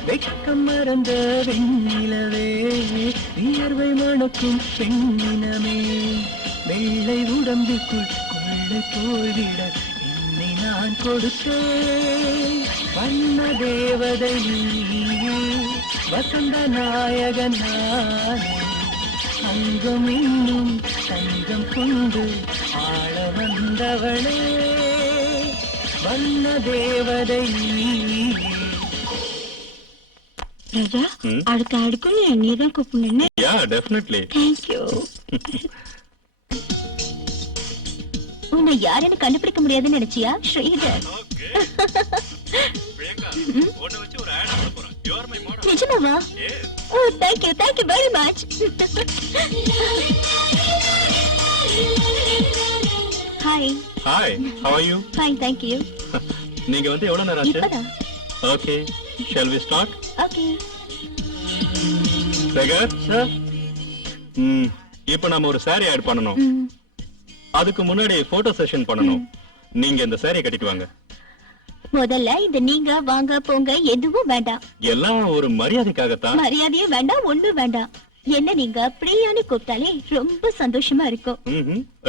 வெட்கம் மறந்த வெண்ணிலவே வியர்வை மணக்கும் பெண்ணினமே வெள்ளை உடம்புக்குள் கொள்ளை போய்விட என்னை நான் கொடுத்தேன் வண்ண தேவதை நீயே வசந்த நாயகன் நானே அங்கம் இன்னும் தங்கம் கொண்டு ஆள வந்தவளே வண்ண தேவதை நீயே. ராஜா ம்? அடுத்த அடுக்கும் என்னையே தான் கூப்பிடணும். Yeah definitely. தேங்க்யூ. உன்னை யாருன்னு கண்டுபிடிக்க முடியாதுன்னு நினைச்சியா? ஸ்ரீதர். நிஜமாவா? Oh thank you very much. Hi. Hi, how are you? Fine thank you. நீங்க வந்து எவ்வளவு நேரம் ஆச்சு? இப்பதான். Okay, shall we start? Okay. Shekar sir, இப்போ நாம ஒரு saree ஆட் பண்ணனும். அதுக்கு முன்னாடி போட்டோ செஷன் பண்ணனும். நீங்க இந்த saree கட்டிட்டு வாங்க. முதல்ல இந்த நீங்க வாங்க போங்க எதுவும் வேண்டாம். எல்லாம் ஒரு மரியாதைக்காகத்தான். மரியாதையும் வேண்டாம், ஒண்ணும் வேண்டாம். என்ன நீங்க பிரியாணி கூப்பிட்டாலே ரொம்ப சந்தோஷமா இருக்கும்.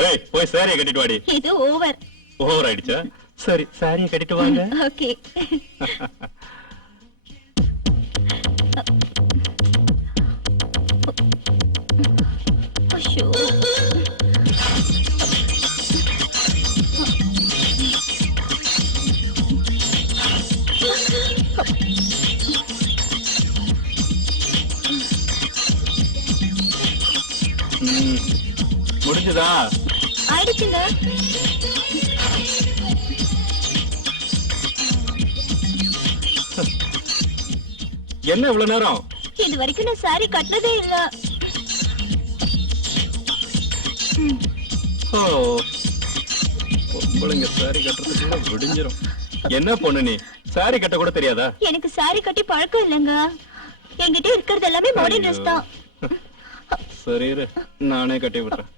ஏய் போய் saree கட்டிட்டு வாடி. இது ஓவர். ஓவர் ஆயிடுச்சா? சரி saree கட்டிட்டு வாங்க. ஓகே. ஐயோ. முடிஞ்சதா? ஆயிடுச்சுங்க. என்ன இவ்வளவு நேரம்? இது வரைக்கும் நான் சாரி கட்டினதே இல்ல. ஓ, பொம்பளைங்க saree கட்டுறதுக்குள்ள விடிஞ்சிரும். என்ன பொண்ணு நீ, saree கட்ட கூட தெரியாதா? எனக்கு சாரி கட்டி பழக்கம் இல்லைங்க. என்கிட்ட இருக்கிறது எல்லாமே மாடர்ன் ட்ரெஸ் தான். சரி இரு, நானே கட்டி விடுறேன்.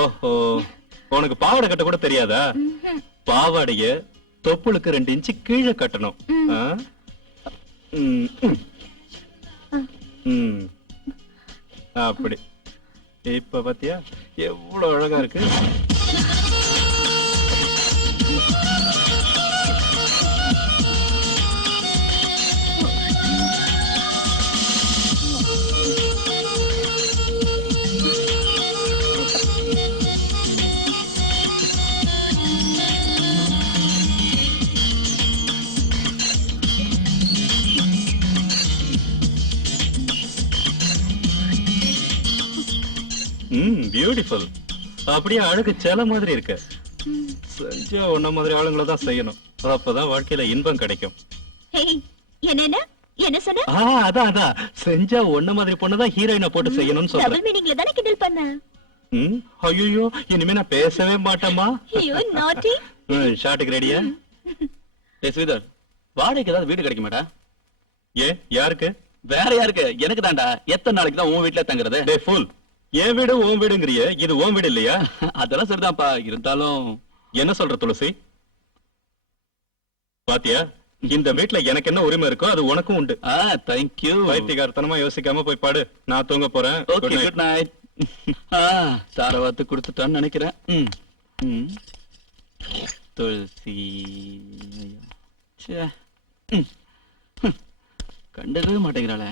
ஓஹோ, உனக்கு பாவாடை கட்ட கூட தெரியாதா? பாவாடைய தொப்புளுக்கு 2 இன்ச்சு கீழே கட்டணும். ஆ? அப்படி இப்ப பாத்தியா எவ்வளவு அழகா இருக்கு. பியூட்டிஃபுல். அப்படியே அழகு சேல மாதிரி இருக்க. செஞ்சா உன்ன மாதிரி ஆளுங்களை தான் செய்யணும். அப்பதான் வாழ்க்கையில இன்பம் கிடைக்கும். என்ன சொன்ன? அதான் செஞ்சா உன்ன மாதிரி பொண்ணுதான் ஹீரோயினை போட்டு செய்யணும்னு சொல்றேன். டபுள் மீனிங்ல தான கிண்டல் பண்ண. ஐயோ, இனிமே நான் பேசவே மாட்டேமா. ஐயோ நாட்டி. ஷாட்டுக்கு ரெடியா? ஸ்ரீதர், வாடகைக்கு ஏதாவது வீடு கிடைக்க மாட்டா? ஏ யாருக்கு? வேற யாருக்கு? எனக்கு தான்டா. எத்தனை நாளைக்கு தான் உன் வீட்டுல தங்குறது? டே ஃபுல், என் வீடு உன் வீடுங்கறியே, இது உன் வீடு இல்லையா? அதெல்லாம் சரிதான்ப்பா, இருந்தாலும் என்ன சொல்ற துளசி? பாத்தியா, இந்த வீட்ல எனக்கு என்ன உரிமை இருக்கோ அது உனக்கும் உண்டு. தேங்க்யூ. பைத்தியக்காரத்தனமா யோசிக்காம போய் பாடு. நான் தூங்க போறேன். Okay, good night. சாரவாத்து கொடுத்துட்டான்னு நினைக்கிறேன். துளசி கண்டுக்கவே மாட்டேங்கிறாளே.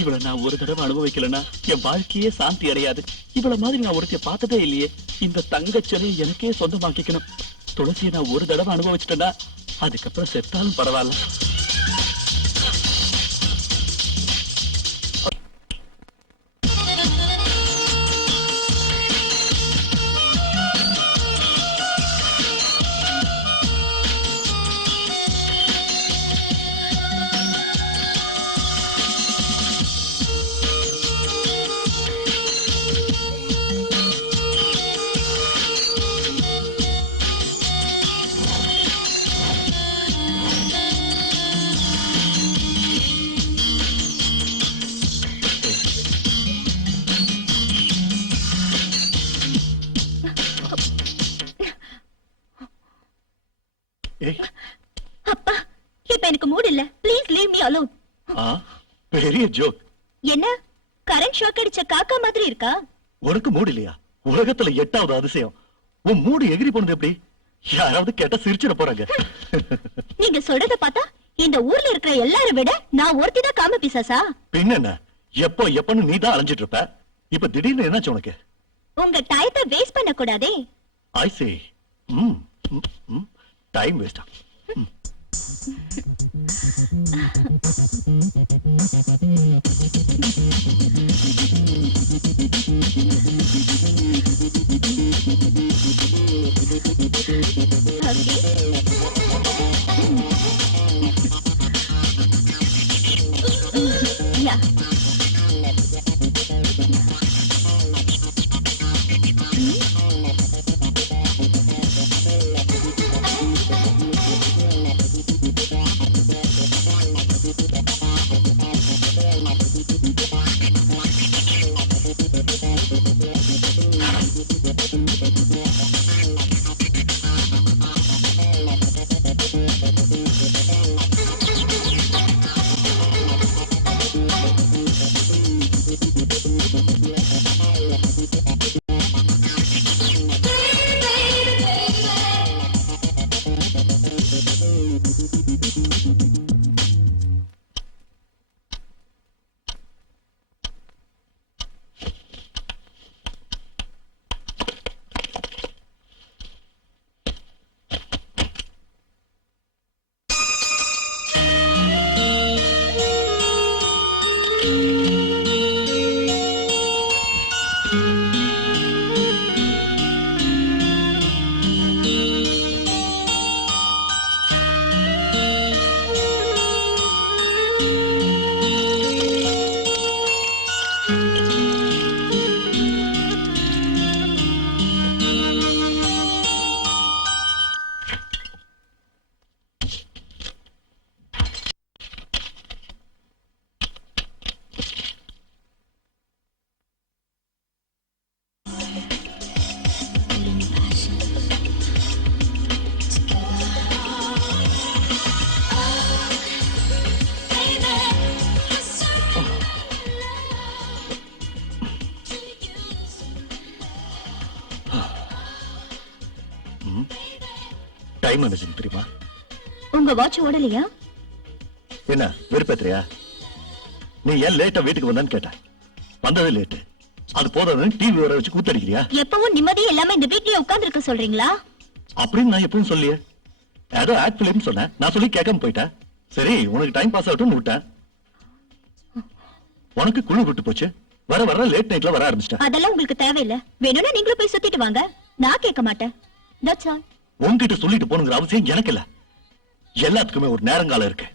இவளை நான் ஒரு தடவை அனுபவிக்கலன்னா என் வாழ்க்கையே சாந்தி அடையாது. இவள மாதிரி நான் ஒருத்தைய பார்த்ததே இல்லையே. இந்த தங்கச்சலையை எனக்கே சொந்தமாக்கிக்கணும். துளசியை நான் ஒரு தடவை அனுபவிச்சிட்டேன்னா அதுக்கப்புறம் செத்தாலும் பரவாயில்ல. ஏய், அப்பா இப்ப எனக்கு மூட் இல்ல. Please leave me alone. பெரிய ஜோக். என்ன கரண்ட் ஷாக் அடிச்ச காக்கா மாதிரி இருக்கா? உனக்கு மூடு இல்லையா? உலகத்துல 8வது அதிசயம். உன் மூடு எகிரி போனது எப்படி? யாராவது கேட்டா சிரிச்சிட போறாங்க. நீங்க சொல்றத பார்த்தா இந்த ஊர்ல இருக்கிற எல்லாரும் விட நான் ஒருத்தி தான் காம பிசாசா? பின்ன என்ன, எப்பன்னு நீ தான் அலைஞ்சிட்டு இருப்ப. இப்ப திடீர்னு என்னாச்சு உனக்கு? உங்க டயத்தை வேஸ்ட் பண்ண கூடாதே. ஐ சே. டைம் வேஸ்டா? Yeah. டைம் என்ன தெரியுமா? உங்க வாட்ச் ஓடலையா? என்ன வெறுப்பேத்திரியா? நீ ஏன் லேட்டா வீட்டுக்கு வந்தான்னு கேட்ட. வந்தது லேட்டு. அது போதாதுன்னு டிவி வர வச்சு கூத்தடிக்கிறியா? எப்பவும் நிம்மதியே இல்லாம இந்த வீட்லயே உட்கார்ந்து இருக்க சொல்றீங்களா? அப்படின்னு நான் எப்பவும் சொல்லியே. ஏதோ ஆக்ட் பிலிம் சொன்னேன். நான் சொல்லி கேட்காம போயிட்டேன். சரி உனக்கு டைம் பாஸ் ஆகட்டும் விட்டேன். உனக்கு குழு விட்டு போச்சு. வர வர லேட் நைட்ல வர ஆரம்பிச்சிட்டேன். அதெல்லாம் உங்களுக்கு தேவையில்லை. வேணும்னா நீங்களும் போய் சுத்திட்டு வாங்க. நான் கேட்க மாட்டேன். That's all. உன்கிட்ட சொல்லிட்டு போனுங்கிற அவசியம் எனக்கு இல்ல. எல்லாத்துக்குமே ஒரு நேரங்காலம் இருக்கு.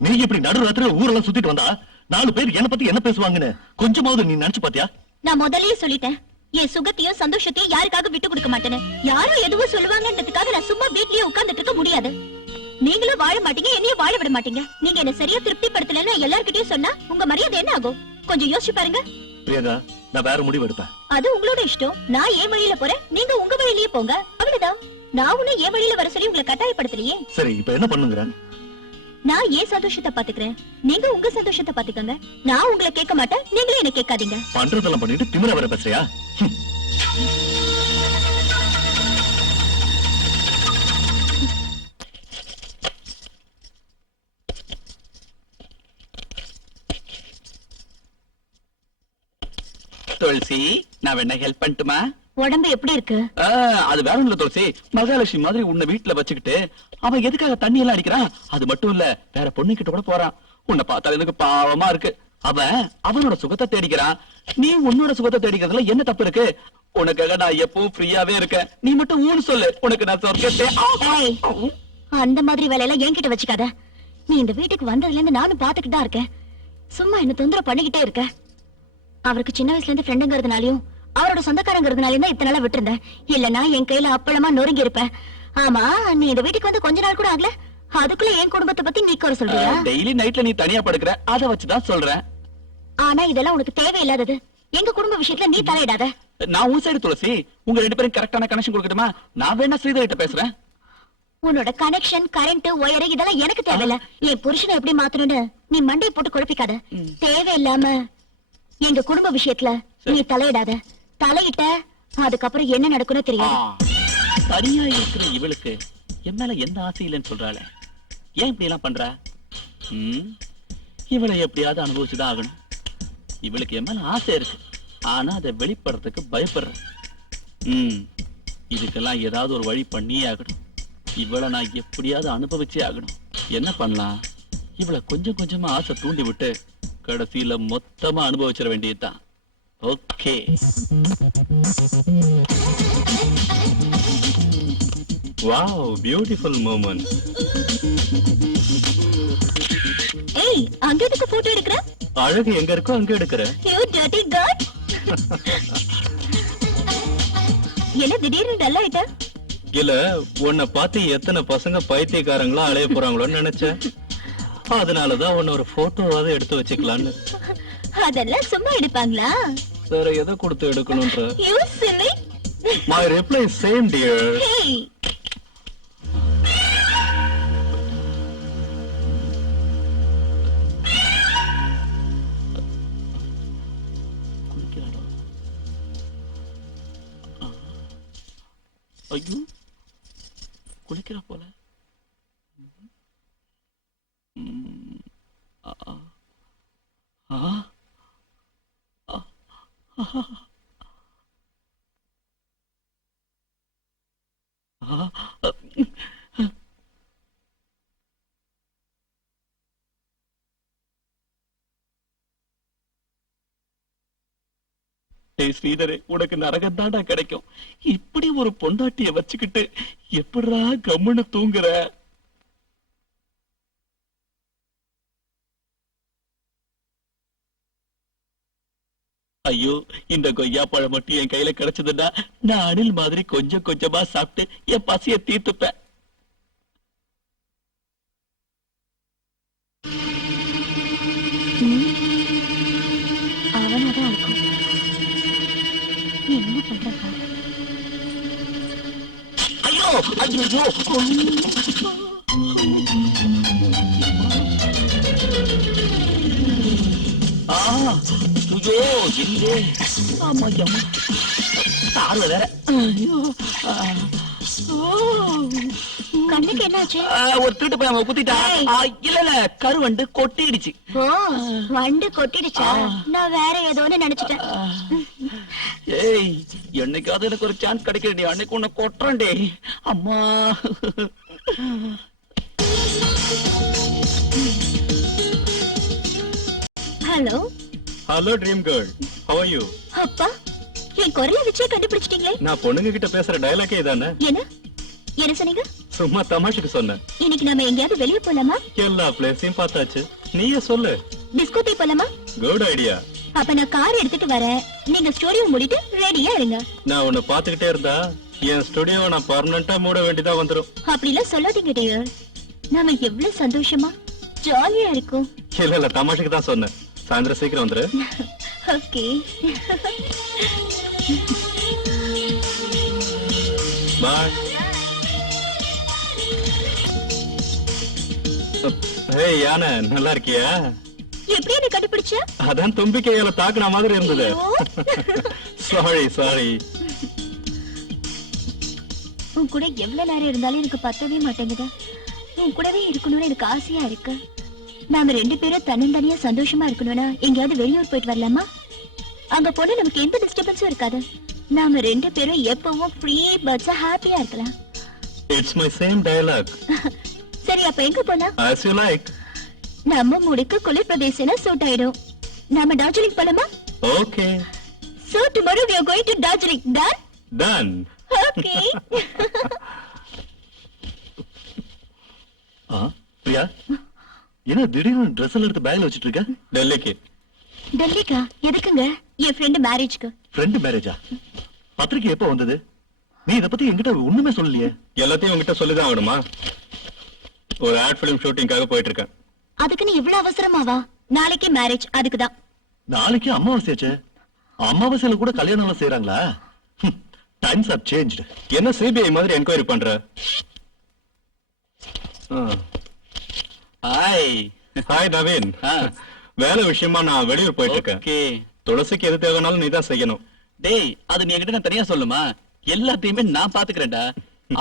நீ இப்படி நடுராத்திரில ஊரெல்லாம் சுத்திட்டு வந்தா 4 பேர் என்ன பத்தி என்ன பேசுவாங்கன்னு கொஞ்சமாவது நீ நினைச்சு பாத்தியா? நான் முதல்லயே சொல்லிட்டேன். என் சுகத்தையும் சந்தோஷத்தையும் யாருக்காக விட்டு கொடுக்க மாட்டேன்னு. யாரும் எதுவும் சொல்லுவாங்கன்றதுக்காக நான் சும்மா வீட்லயே உட்கார்ந்துட்டு இருக்க முடியாது. நீங்களும் வாழ மாட்டீங்க, என்னையும் வாழ விட மாட்டீங்க. நீங்க என்ன சரியா திருப்திப்படுத்தலன்னு எல்லார்கிட்டயும் சொன்னா உங்க மரியாதை என்ன ஆகும்? கொஞ்சம் யோசிச்சு பாருங்க. பிரியங்கா, நான் வேற முடிவு எடுப்பேன். அது உங்களோட இஷ்டம். நான் ஏன் வழியில போறேன், நீங்க உங்க வழியிலேயே போங்க. அவ்வளவுதான். நான் உன்னை ஏன் வழியில வர சொல்லி உங்களை கட்டாயப்படுத்தலையே. சரி இப்ப என்ன பண்ணுங்கிற? நான் ஏன் சந்தோஷத்தை பாத்துக்கிறேன், நீங்க உங்க சந்தோஷத்தை பாத்துக்கங்க. நான் உங்களை கேட்க மாட்டேன், நீங்களே என்ன கேட்காதீங்க. பண்றதெல்லாம் பண்ணிட்டு திமிர வர பேசுறியா? துளசி நான் வேணா ஹெல்ப் பண்ணட்டுமா? உடம்பு எப்படி இருக்கு? அது வேற ஒண்ணுல துளசி, மகாலட்சுமி மாதிரி உன்னை வீட்டுல வச்சுக்கிட்டு அவன் எதுக்காக தண்ணி எல்லாம் அடிக்கிறான்? அது மட்டும் இல்ல, வேற பொண்ணு கிட்ட கூட போறான். உன்னை பார்த்தா எனக்கு பாவமா இருக்கு. அவனோட சுகத்தை தேடிக்கிறான், நீ உன்னோட சுகத்தை தேடிக்கிறதுல என்ன தப்பு இருக்கு? உனக்காக நான் எப்பவும் ஃப்ரீயாவே இருக்கேன். நீ மட்டும் ஊன்னு சொல்லு, உனக்கு நான் சொர்க்கத்தை. ஏய், அந்த மாதிரி வேலையெல்லாம் என்கிட்ட வச்சுக்காத. நீ இந்த வீட்டுக்கு வந்ததுல இருந்து நானும் பாத்துக்கிட்டு தான் இருக்கேன். சும்மா என்ன தொந்தரவு பண்ணிக்கிட்டே இருக்க. அவருக்கு சின்ன வயசுல இருந்து ஃப்ரெண்டுங்கிறதுனாலயும் அவரோட சொந்தக்காரங்கிறதுனாலயும் தான் இத்தனை நாளா விட்டுருந்தேன். இல்லன்னா என் கையில அப்பளமா நொறுங்கி இருப்பேன். ஆமா, நீ இந்த வீட்டுக்கு வந்து கொஞ்ச நாள் கூட ஆகல, அதுக்குள்ள என் குடும்பத்தை பத்தி நீ குறை சொல்றியா? டெய்லி நைட்ல நீ தனியா படுக்கிற, அத வச்சுதான் சொல்றேன். ஆனா இதெல்லாம் உனக்கு தேவையில்லாதது. எங்க குடும்ப விஷயத்துல நீ தலையிடாத. நான் உன் சைடு துளசி, உங்க ரெண்டு பேரும் கரெக்டான கனெக்ஷன் கொடுக்கட்டுமா? நான் வேணா ஸ்ரீதர் கிட்ட பேசுறேன். உன்னோட கனெக்ஷன், கரண்ட், ஒயர் இதெல்லாம் எனக்கு தேவையில்ல. என் புருஷனை எப்படி மாத்தணும்னு நீ மண்டையை போட்டு குழப்பிக்காத. தேவையில்லாம எங்க குடும்ப விஷயத்துல நீ தலையிடாத. தலையிட்ட அதுக்கப்புறம் என்ன நடக்கும்னு தெரியாது. தனியா இருக்கிற இவளுக்கு என் மேல எந்த ஆசை இல்லைன்னு சொல்றாளே, ஏன் இப்படி எல்லாம் பண்றா? இவளை எப்படியாவது அனுபவிச்சுதான் ஆகணும். இவளுக்கு என் மேல ஆசை இருக்கு, ஆனா அதை வெளிப்படுறதுக்கு பயப்படுறேன். இதுக்கெல்லாம் ஏதாவது ஒரு வழி பண்ணியே ஆகணும். இவளை நான் எப்படியாவது அனுபவிச்சே ஆகணும். என்ன பண்ணலாம்? இவளை கொஞ்சம் கொஞ்சமா ஆசை தூண்டி விட்டு கடைசியில மொத்தமா அனுபவிச்சிட வேண்டியதுதான். ஓகே. Wow, beautiful moment. ஏய், அங்க எதுக்கு போட்டோ எடுக்கற? அழகு எங்க இருக்கோ அங்க எடுக்கற. You dirty god. என்ன திடீர்னு டல் ஆயிட்ட? இல்ல, உன்னை பார்த்து எத்தனை பசங்க பைத்தியக்காரங்களா அலைய போறாங்களோன்னு நினைச்சேன். அதனாலதான் உன்ன ஒரு போட்டோவாவது எடுத்து வச்சுக்கலான்னு. அதெல்லாம் சும்மா எடுப்பாங்களா? வேற எதை கொடுத்து எடுக்கணும்ன்ற? You silly. My reply is same dear. Hey. ஐயோ, குளிக்கிறா போல. ஸ்ரீதரே, உனக்கு நரகம் தாண்டா கிடைக்கும். இப்படி ஒரு பொண்டாட்டிய வச்சுக்கிட்டு எப்படா கம்முன்னு தூங்குற? ஐயோ, இந்த கொய்யா பழம் மட்டும் என் கையில கிடைச்சதுன்னா நான் அணில் மாதிரி கொஞ்சம் கொஞ்சமா சாப்பிட்டு என் பசிய தீர்த்துப்பேன். அவனாதான் இருக்கும். நீ என்ன பண்ற பாரு. ஐயோ, ஐயோ, ஐயோ, எங்கே? ஆமா, அம்மா தாரு வேற. ஐயோ, கண்ணுக்கு என்னாச்சு? ஒரு திருட்டு போய் அவன் குத்திட்டா. இல்ல இல்ல, கருவண்டு கொட்டிடுச்சு. ஓ, வண்டு கொட்டிடுச்சா? நான் வேற ஏதோன்னு நினைச்சிட்டேன். ஏய், என்னைக்காவது எனக்கு ஒரு சான்ஸ் கிடைக்கிறேன், அன்னைக்கு உன்னை கொட்டுறேன்டே. அம்மா. Hello. Hello dream girl, how are you? அப்பா, என் குரலை வச்சே கண்டுபிடிச்சிட்டீங்களே. நான் பொண்ணுங்க கிட்ட பேசுற டயலாக்கே இதானே? என்ன சொன்னீங்க? சும்மா தமாஷுக்கு சொன்னேன். இன்னைக்கு நாம எங்கயாவது வெளிய போலாமா? எல்லா பிளேஸையும் பார்த்தாச்சு, நீயே சொல்லு. டிஸ்கோதே போலாமா? Good idea. அப்ப நான் கார் எடுத்துட்டு வரேன், நீங்க ஸ்டூடியோ மூடிட்டு ரெடியா இருங்க. நான் உன்னை பாத்துக்கிட்டே இருந்தா என் ஸ்டுடியோவை நான் பர்மனண்டா மூட வேண்டியதா வந்துரும். அப்படிலாம் சொல்லாதீங்க டியர். நாம எவ்வளவு சந்தோஷமா ஜாலியா இருக்கும். இல்ல இல்ல, தமாஷுக்கு தான் சொன்னேன். சாயந்தரம் சீக்கிரம் வந்துரு. ஓகே. பாய். ஏய் யானை, நல்லா இருக்கியா? எப்படி என்ன கண்டுபிடிச்ச? அதான் தும்பிக்கையில தாக்குன மாதிரி இருந்தது. Sorry sorry. உன் கூட எவ்வளவு நேரம் இருந்தாலும் எனக்கு பத்தவே மாட்டேங்குது. உன் கூடவே இருக்கணும்னு எனக்கு ஆசையா இருக்கு. நாம ரெண்டு பேரும் தன்னந்தனியா சந்தோஷமா இருக்கணும்னா எங்கேயாவது வெளியூர் போயிட்டு வரலாமா? அங்க போனா நமக்கு எந்த டிஸ்டர்பன்ஸும் இருக்காது. நாம ரெண்டு பேரும் எப்பவும் ஃப்ரீ பர்ட்ஸா ஹாப்பியா இருக்கலாம். It's my same dialogue. சரி, அப்ப எங்க போனா? as you like. நம்ம முடிக்கு குளிர் பிரதேசம்னா சூட் ஆயிடும். நாம டார்ஜிலிங் போலாமா? Okay, So tomorrow we are going to Darjeeling. Done? done. Okay. Priya, என்ன திடீர்னு ட்ரெஸ் எல்லாம் எடுத்து பேக்ல வச்சிட்டு இருக்க? டெல்லிக்கு. டெல்லிக்கா? எதுக்குங்க? என் ஃப்ரெண்ட் மேரேஜ்க்கு. ஃப்ரெண்ட் மேரேஜா? பத்திரிக்கை எப்ப வந்தது? நீ இத பத்தி என்கிட்ட ஒண்ணுமே சொல்லலையே. எல்லாத்தையும் உங்ககிட்ட சொல்லிதான் ஆகணுமா? ஒரு ஆட் ஃபிலிம் ஷூட்டிங்காக போயிட்டு இருக்கேன். அதுக்குன்னு இவ்வளவு அவசரமாவா? நாளைக்கே மேரேஜ், அதுக்குதான். நாளைக்கு அமாவாசையாச்சே. அமாவாசையில கூட கல்யாணம் எல்லாம் செய்யறாங்களா? Times are changed. என்ன சிபிஐ மாதிரி என்கொயரி பண்ற? ஹாய். ஹாய் நவீன். வேலை விஷயமா நான் வெளியூர் போயிட்டு இருக்கேன். ஓகே. துளசிக்கு எது தேவைனாலும் நீதான் செய்யணும். டேய், அது நீ என்கிட்ட நான் தனியா சொல்லுமா? எல்லாத்தையுமே நான் பாத்துக்கிறேன்டா.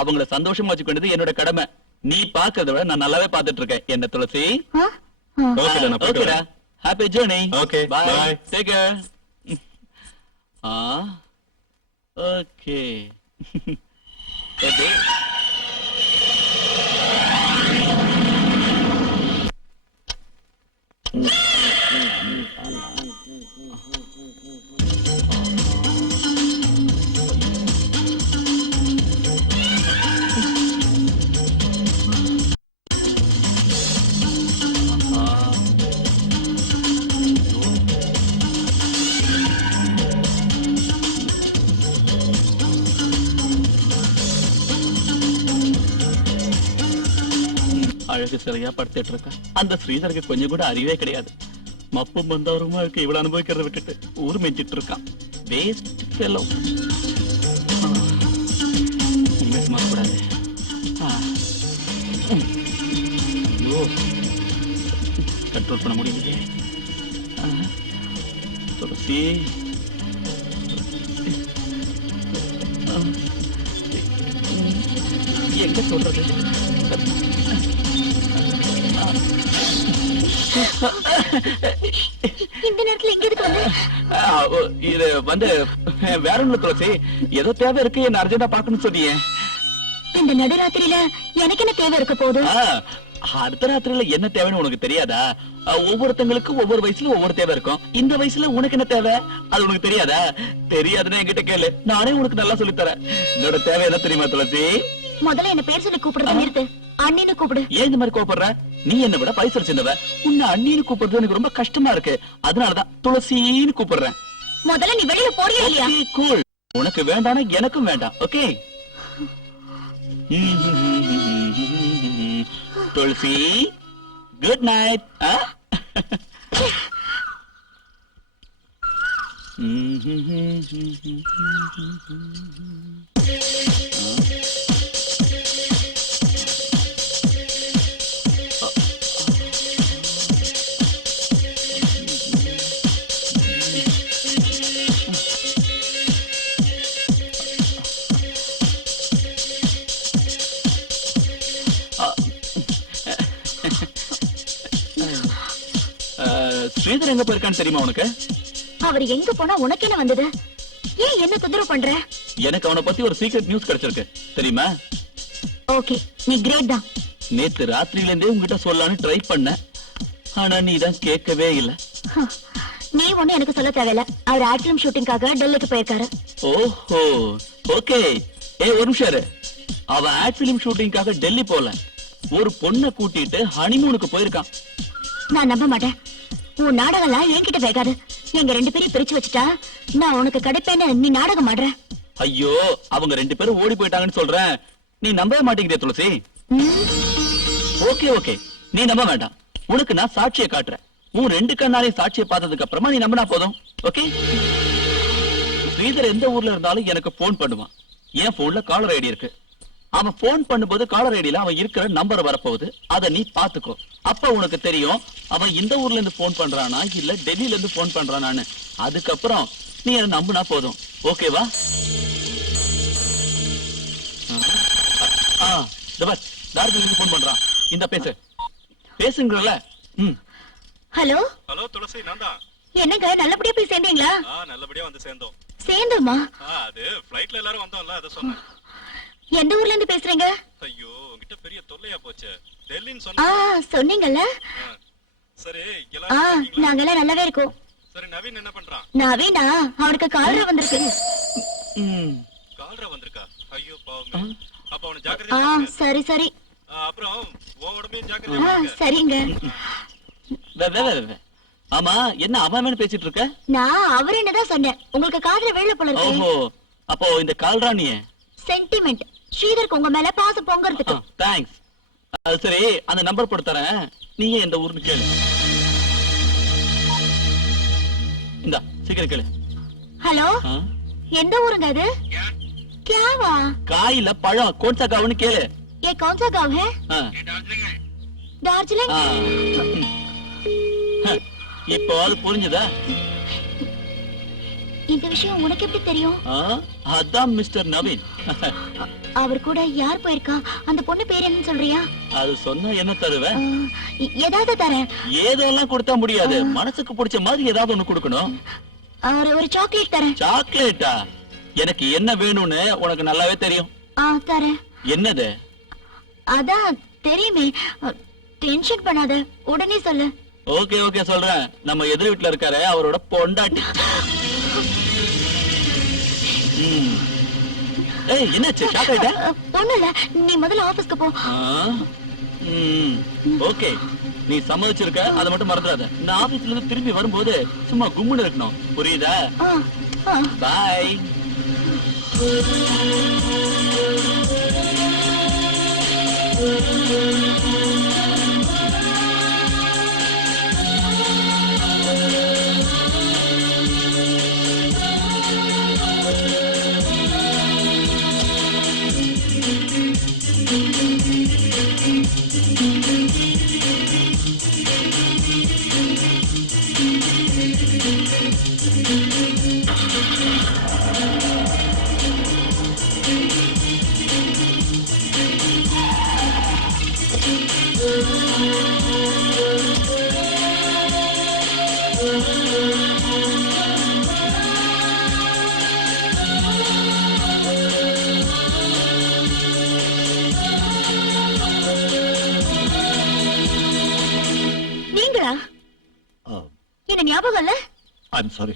அவங்கள சந்தோஷமா வச்சுக்கிறது என்னோட கடமை. நீ பாக்குறத விட நான் நல்லாவே பாத்துட்டு இருக்கேன். என்ன துளசி? ஆ? ஆ. ஓகேடா, நான் போயிட்டு ஓகேடா. வரேன். Happy journey. Okay, bye. bye. Take care. Okay. Okay. அழகு சிலையா படுத்துட்டு இருக்கா. அந்த ஸ்ரீதருக்கு கொஞ்சம் கூட அறிவே கிடையாது. மப்பும் பந்தவருமா இருக்கு. இவ்வளவு அனுபவிக்கிறத விட்டுட்டு ஊர் மெஞ்சிட்டு இருக்கான். Waste fellow. இனிமே சும்மா கூடாது. கண்ட்ரோல் பண்ண முடியலையே. துளசி, எங்க சொல்றது? இந்த நேரத்துல எங்க இருக்கு வந்து? இது வந்து வேற ஒண்ணுல துளசி, ஏதோ தேவை இருக்கு, என்ன அர்ஜென்டா பாக்கணும்னு சொன்னீங்க. இந்த நடுராத்திரியில எனக்கு என்ன தேவை இருக்க போகுது? அடுத்த ராத்திரியில என்ன தேவைன்னு உனக்கு தெரியாதா? ஒவ்வொருத்தங்களுக்கும் ஒவ்வொரு வயசுல ஒவ்வொரு தேவை இருக்கும். இந்த வயசுல உனக்கு என்ன தேவை அது உனக்கு தெரியாதா? தெரியாதுன்னா என்கிட்ட கேளு, நானே உனக்கு நல்லா சொல்லி தரேன். என்னோட தேவை என்ன தெரியுமா துளசி? முதல்ல என்ன பேர் சொல்லி கூப்பிடுறத நிறுத்து. அண்ணின்னு கூப்பிடு. ஏன் இந்த மாதிரி கோபப்படுற? நீ என்ன விட பைசல் சின்னவ. உன்னை அண்ணின்னு கூப்பிடுறது எனக்கு ரொம்ப கஷ்டமா இருக்கு. அதனாலதான் துளசின்னு கூப்பிடுறேன். முதல்ல நீ வெளியில போறியா இல்லையா? கூல். உனக்கு வேண்டானா எனக்கும் வேண்டாம். ஓகே துளசி, குட் நைட். ஸ்ரீதர் எங்க போயிருக்கான்னு தெரியுமா உனக்கு? அவர் எங்க போனா உனக்கு என்ன வந்தது? ஏன் என்ன தொந்தரவு பண்ற? எனக்கு அவனை பத்தி ஒரு சீக்ரெட் நியூஸ் கிடைச்சிருக்கு தெரியுமா? ஓகே, நீ கிரேட் தான். நேத்து ராத்திரியில இருந்தே உங்ககிட்ட சொல்லலாம்னு ட்ரை பண்ண. ஆனா நீ தான் கேட்கவே இல்ல. நீ ஒண்ணு எனக்கு சொல்ல தேவையில்ல. அவர் ஆட் ஃபிலிம் ஷூட்டிங்காக டெல்லிக்கு போயிருக்காரு. ஓஹோ, ஓகே. ஒரு நிமிஷம் இரு. அவன் ஆட் பிலிம் ஷூட்டிங்காக டெல்லி போல, ஒரு பொண்ணை கூட்டிட்டு ஹனிமூனுக்கு போயிருக்கான். நான் நம்ப மாட்டேன். உன் நாடகம்லாம் என்கிட்ட வேகாது. எங்க ரெண்டு பேரும் பிரிச்சு வச்சுட்டா நான் உனக்கு கிடைப்பேன்னு நீ நாடகம் ஆடுற. ஐயோ, அவங்க ரெண்டு பேரும் ஓடி போயிட்டாங்கன்னு சொல்றேன். நீ நம்பவே மாட்டேங்கிறிய துளசி. ஓகே ஓகே, நீ நம்ப வேண்டாம். உனக்கு நான் சாட்சியை காட்டுறேன். உன் ரெண்டு கண்ணாலே சாட்சியை பார்த்ததுக்கு அப்புறமா நீ நம்பினா போதும். ஓகே? ஸ்ரீதர் எந்த ஊர்ல இருந்தாலும் எனக்கு போன் பண்ணுவான். என் போன்ல காலர் ஐடி இருக்கு. அவன் போன் பண்ணும்போது காலர் ஐடியில அவன் இருக்கிற நம்பர் வரப்போகுது. அத நீ பாத்துக்கோ. அப்ப உனக்கு தெரியும் அவன் இந்த ஊர்ல இருந்து போன் பண்றானா இல்ல டெல்லியில இருந்து போன் பண்றானான்னு. அதுக்கப்புறம் நீ என்ன நம்பினா போதும். ஓகேவா? தார்ஜிலிங் போன் பண்றான். இந்த பேசுங்கறல. ஹலோ ஹலோ துளசி, நான் தான். என்னங்க நல்லபடியா போய் சேர்ந்தீங்களா? நல்லபடியா வந்து சேர்ந்தோம். சேர்ந்தோமா? அது ஃளைட்ல எல்லாரும் வந்தோம்ல, அத சொன்னேன். எந்த ஊர்ல இருந்து பேசுறீங்க? ஐயோ, உன்கிட்ட பெரிய தொல்லையா போச்சு. டெல்லின்னு ஆ சொன்னேன். சொன்னீங்கல்ல. சரி, ஆ எல்லாரும் இருக்கீங்களா? நாங்கெல்லாம் நல்லாவே இருக்கோம். சரி, நவீன் என்ன பண்றான்? நவீனா அவனுக்கு கால்ரா வந்திருக்கு. ம். கால்ரா வந்திருக்கா? ஐயோ பாவமே. அப்ப அவனை ஆ ஜாக்கிரதையா பாத்துக்க. சரி சரி. அப்புறம் உன் உடம்பையும் ஆ ஜாக்கிரதையா பாத்துக்க. சரிங்க. ஆமா, என்ன அவன் பேசிட்டு இருக்க? நான் அவர் என்னதான் சொன்னேன். உங்களுக்கு காதுல வேலை போல இருக்கு. ஓஹோ, அப்போ இந்த கால்ராணிய சென்டிமெண்ட் ஸ்ரீதருக்கு உங்க மேல பாசம் பொங்கறதுக்கு. தேங்க்ஸ். அது சரி, அந்த நம்பர் போட்டு தரேன். நீங்க எந்த ஊர்னு கேளு. இந்தா சீக்கிரம் கேளு. ஹலோ, ஆ? எந்த ஊருங்க அது? क्यावा? காயில பழம் कौन सा गाँव கேளு. ये कौन सा गाँव है? दार्जिलिंग. இப்போ அது புரிஞ்சுதா? இந்த விஷயம் உனக்கு எப்படி தெரியும்? அதான் மிஸ்டர் நவீன். அவர் கூட யார் போயிருக்கா? அந்த பொண்ணு பேர் என்னன்னு சொல்றியா? அது சொன்னா என்ன தருவ? ஏதாவது தரேன். ஏதெல்லாம் கொடுத்தா முடியாது. மனசுக்கு பிடிச்ச மாதிரி ஏதாவது ஒண்ணு கொடுக்கணும். ஒரு சாக்லேட் தரேன். சாக்லேட்டா? எனக்கு என்ன வேணும்னு உனக்கு நல்லாவே தெரியும். தரேன். என்னது? அதான் தெரியுமே. டென்ஷன் பண்ணாத, உடனே சொல்லு. ஓகே ஓகே சொல்றேன். நம்ம எதிர் வீட்டுல இருக்காரு, அவரோட பொண்டாட்டி. ஏய், என்னாச்சு? சாக்லேட்டா? ஒண்ணும் இல்ல, நீ முதல்ல ஆபீஸ்க்கு போ. ஓகே, நீ சம்மதிச்சிருக்க, அதை மட்டும் மறந்துடாத. இந்த ஆபீஸ்ல இருந்து திரும்பி வரும்போது சும்மா கும்முன்னு இருக்கணும், புரியுதா? பாய். நீங்களா? என்ன ஞாபகம் இல்ல? I'm sorry.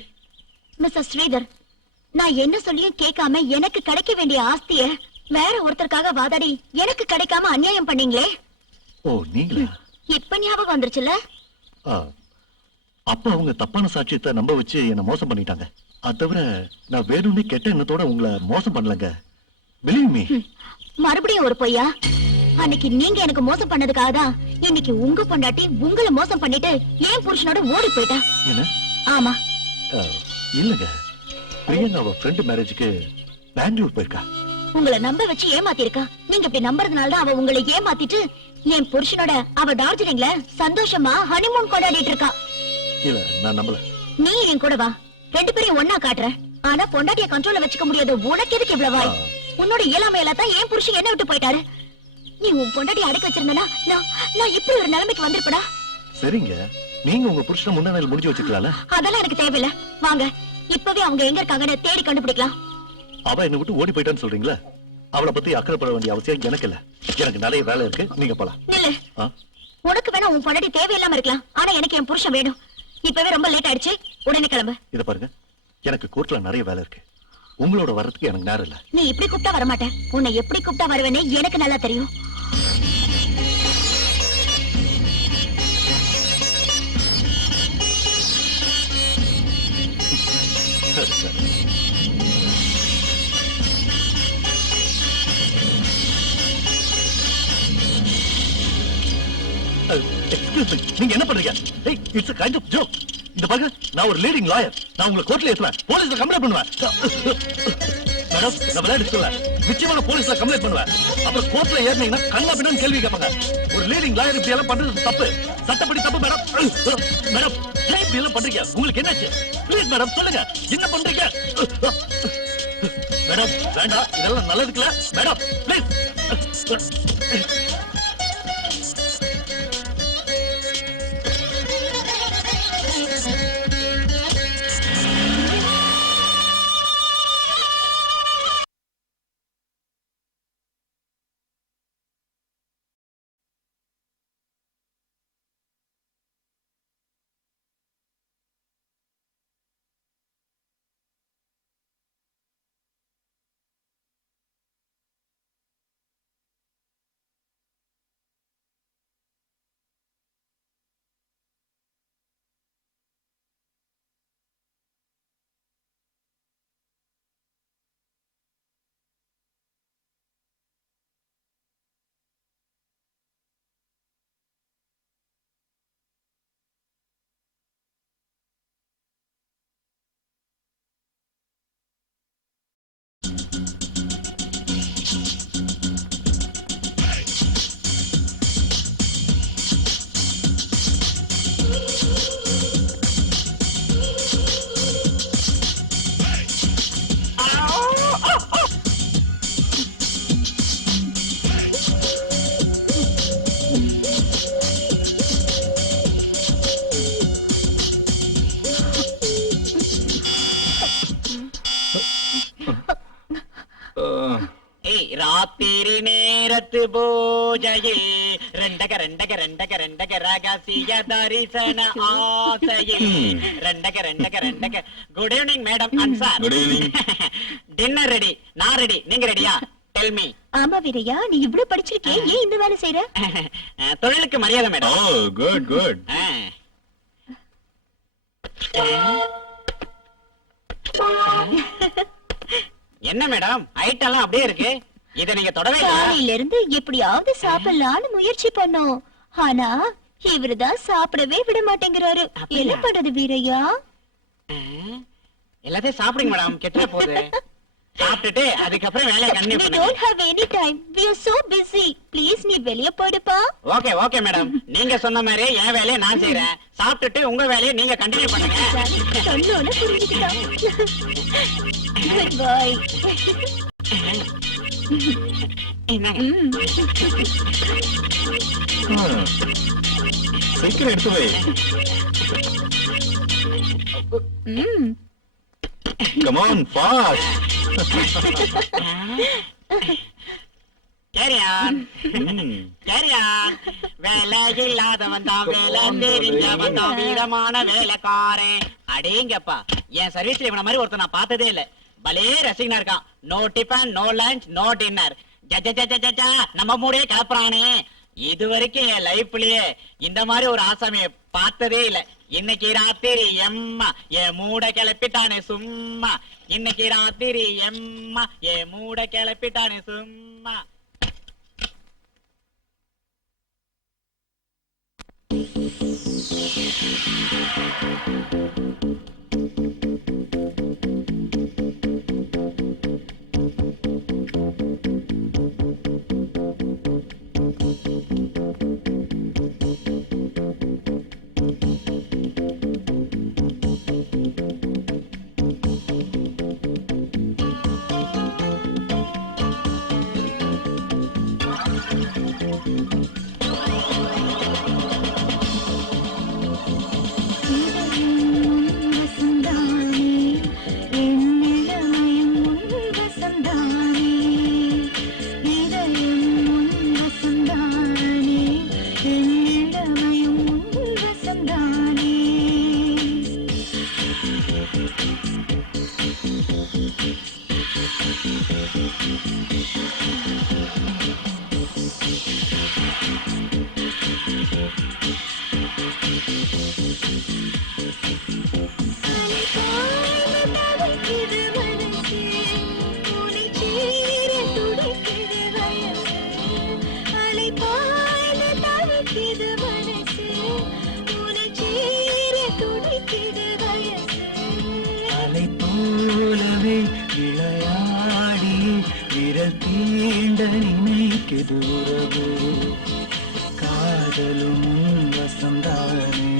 மிஸ்டர் ஸ்ரீதர், நான் என்ன சொல்லியும் கேட்காம எனக்கு கிடைக்க வேண்டிய ஆஸ்திய வேற ஒருத்தருக்காக வாதாடி எனக்கு கிடைக்காம அநியாயம் பண்ணீங்களே. ஓ, நீங்களா? இப்ப ஞாபகம் வந்துருச்சுல்ல? அப்ப அவங்க தப்பான சாட்சியத்தை நம்ப வச்சு என்ன மோசம் பண்ணிட்டாங்க. அது தவிர நான் வேணும்னே கெட்ட எண்ணத்தோட உங்களை மோசம் பண்ணலங்க. Believe me. மறுபடியும் ஒரு பொய்யா? அன்னைக்கு நீங்க எனக்கு மோசம் பண்ணதுக்காக தான் இன்னைக்கு உங்க பொண்டாட்டி உங்களை மோசம் பண்ணிட்டு ஏன் புருஷனோட ஓடி போயிட்டா. என்ன? ஆமா. இல்லங்க, பிரியங்கா அவ ஃப்ரெண்ட் மேரேஜுக்கு பெங்களூர் போயிருக்கா. உங்களை நம்ப வச்சு ஏமாத்திருக்கா. நீங்க இப்படி நம்புறதுனால தான் அவ உங்களை ஏமாத்திட்டு என் புருஷனோட அவ டார்ஜிலிங்ல சந்தோஷமா ஹனிமூன் கொண்டாடிட்டு இருக்கா. இல்ல, நான் நம்பல. நீ என் கூட வா, ரெண்டு பேரையும் ஒன்னா காட்டுறேன். ஆனா பொண்டாட்டிய கண்ட்ரோல்ல வச்சுக்க முடியாது. உனக்கு எதுக்கு இவ்வளவு வாய்? உன்னோட இயலாமையில தான் என் புருஷன் என்ன விட்டு போயிட்டாரு. நீ உன் பொண்டாட்டிய அடக்கி வச்சிருந்தனா நான் இப்படி ஒரு நிலைமைக்கு வந்திருப்படா. சரிங்க, நீங்க உங்க புருஷனை முன்னாடி முடிஞ்சு வச்சுக்கலாம்ல. அதெல்லாம் எனக்கு தேவையில்ல. வாங்க, இப்பவே அவங்க எங்க இருக்காங்கன்னு தேடி கண்டுபிடிக்கலாம். அவ என்ன விட்டு ஓடி போயிட்டான்னு சொல்றீங்களா? அவளை பத்தி அக்கறைப்பட வேண்டிய அவசியம் எனக்கு இல்ல. எனக்கு நிறைய வேலை இருக்கு, நீங்க போலாம். நில்லு. உனக்கு வேணா உன் பொண்டாட்டி தேவையில்லாம இருக்கலாம், ஆனா எனக்கு என் புருஷன் வேணும். இப்பவே ரொம்ப லேட் ஆயிடுச்சு, உடனே கிளம்பு. இத பாருங்க, எனக்கு கோர்ட்ல நிறைய வேலை இருக்கு. உங்களோட வர்றதுக்கு எனக்கு நேரம் இல்ல. நீ இப்படி கூப்பிட்டா வரமாட்டேன். உன்னை எப்படி கூப்பிட்டா வருவேன்னு எனக்கு நல்லா தெரியும். நீங்க என்ன பண்றீங்க? ஏய், it's a kind of joke. இந்த பாருங்க, நான் ஒரு லீடிங் லாயர். நான் உங்களை கோர்ட்ல ஏத்துவேன், போலீஸ்ல கம்ப்ளைண்ட் பண்ணுவேன். மேடம், நான் விளையாட்டு சொல்ல, நிச்சயமா போலீஸ்ல கம்ப்ளைண்ட் பண்ணுவேன். அப்புறம் கோர்ட்ல ஏறினீங்கன்னா கண்ணா பின்னான்னு கேள்வி கேட்பாங்க. ஒரு லீடிங் லாயர் இப்படி எல்லாம் பண்றது தப்பு, சட்டப்படி தப்பு. மேடம் மேடம், ஏன் இப்படி எல்லாம் பண்றீங்க? உங்களுக்கு என்னாச்சு? ப்ளீஸ் மேடம் சொல்லுங்க, என்ன பண்றீங்க? மேடம் வேண்டாம், இதெல்லாம் நல்லதுக்குல. Madam please. மூலத்து பூஜையில் ரெண்டக ரகசிய தரிசன ஆசையில் ரெண்டக good evening madam Ansar. Good evening. Dinner ready, நான் ரெடி, நீங்க ரெடியா? Tell me. ஆமா வீரையா, நீ இவ்வளவு படிச்சிருக்கே, ஏன் இந்த வேலை செய்யற? தொழிலுக்கு மரியாதை ஓ மேடம். Good good. என்ன மேடம் ஐட்டம் எல்லாம் அப்படியே இருக்கு, இத நீங்க தொடவே இல்ல. காலையில இருந்து எப்படியாவது சாப்பிடலாம்னு முயற்சி பண்ணோம், ஆனா இவருதான் சாப்பிடவே விட மாட்டேங்கிறாரு. என்ன பண்றது வீரையா? எல்லாத்தையும் சாப்பிடுங்க மேடம், கெட்ட போகுது. சாப்பிட்டுட்டு அதுக்கப்புறம் வேலையை We கண்டினியூ don't பண்ணுங்க. have any time. We are so busy. Please நீ வெளிய போயிடுப்பா. ஓகே ஓகே மேடம், நீங்க சொன்ன மாதிரி என் வேலையை நான் செய்யறேன். சாப்பிட்டுட்டு உங்க வேலையை நீங்க கண்டினியூ பண்ணுங்க. சொன்னோன்னு புரிஞ்சுக்கிட்டான். Goodbye. என்னங்க? சீக்கிரம் எடுத்து வை. Come on, fast. Carry on. Carry on. வேலை இல்லாதவன் தான் வேலை தெரிஞ்சவன் தான் வீரமான வேலைக்காரன். அடேங்கப்பா, என் சர்வீஸ்ல இவன மாதிரி ஒருத்தன் நான் பார்த்ததே இல்ல. பலே ரசிகனா இருக்கான். No tiffin, no lunch, no dinner. ஜஜஜஜஜா நம்ம மூடே கலப்புறானே. இது வரைக்கும் என் லைஃப்லயே இந்த மாதிரி ஒரு ஆசாமியை பார்த்ததே இல்ல. இன்னைக்கு ராத்திரி எம்மா என் மூட கிளப்பிட்டானே சும்மா. இன்னைக்கு ராத்திரி எம்மா என் மூட கிளப்பிட்டானே சும்மா. அலை போலவே விளையாடி விரல் தீண்ட நினைக்குது உறவு. காதலும் வசந்தானே,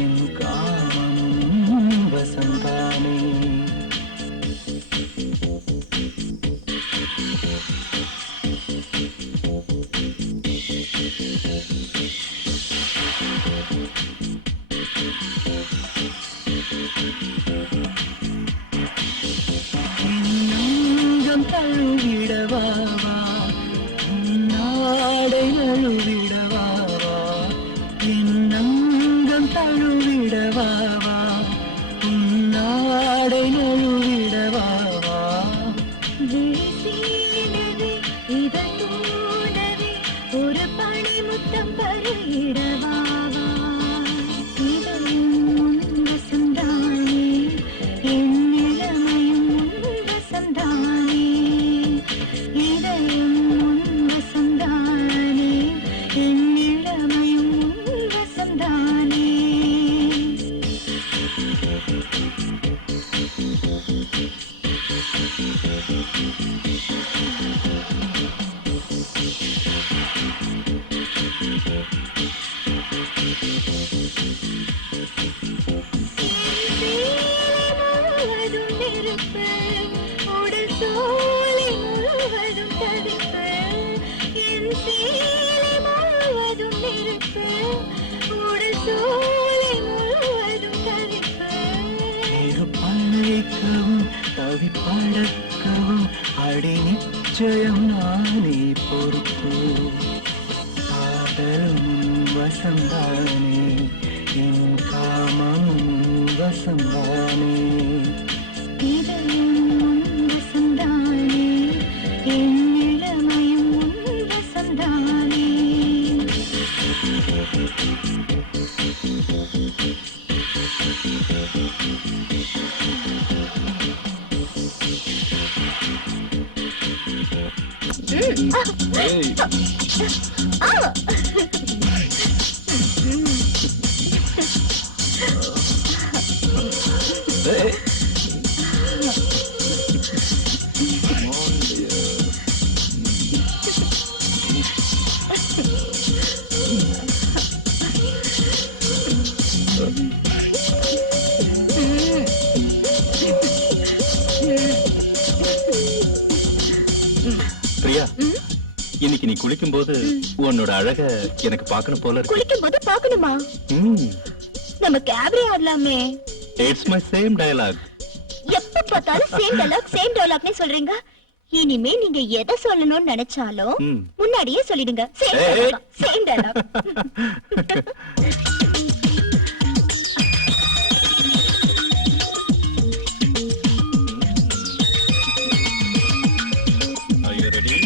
என் காமனும் வசந்தானே. நங்கம் தழுவிடவாவா, நாடை நழுவிடவாவா. என் நங்கம் தழுவிடவாவா, நாடை நழுவிடவாவா. ஒரு பணி முத்தம் பருகிடவாவா. வசந்தானே, என் இளமையும் வசந்தானே. இதயம் வசந்தானே, என் இளமையும் வசந்தானே. முழுவதும் நெருப்பு, உடல் சோலை முழுவதும் தவிப்பு. என் சேலை முழுவதும் நெருப்பு, உடல் சோலை முழுவதும் தவிப்பு. இரு பழைக்கவும் தவி பழக்கவும் அடி நிற்க நிச்சயம் நானே பொறுப்பு காதலும் வசந்தானே என் காமமும் வசந்தானே இதயம் உன் வசந்தானே என் இளமையும் உன் வசந்தானே ஏய், ஏய். பிரியா, இன்னைக்கு நீ குளிக்கும் போது உன்னோட அழக எனக்கு பார்க்கணும் போல இருக்கு. குளிக்கும் போது பாக்கணுமா? நம்ம கேப்ரி ஆடலாமே. It's my same dialogue. எப்ப பார்த்தாலும் சேம் டயலாக்னே சொல்றீங்க. இனிமே நீங்க எதை சொல்லணும்னு நினைச்சாலும் முன்னாடியே சொல்லிடுங்க. ஏய். Same dialogue. Are you ready?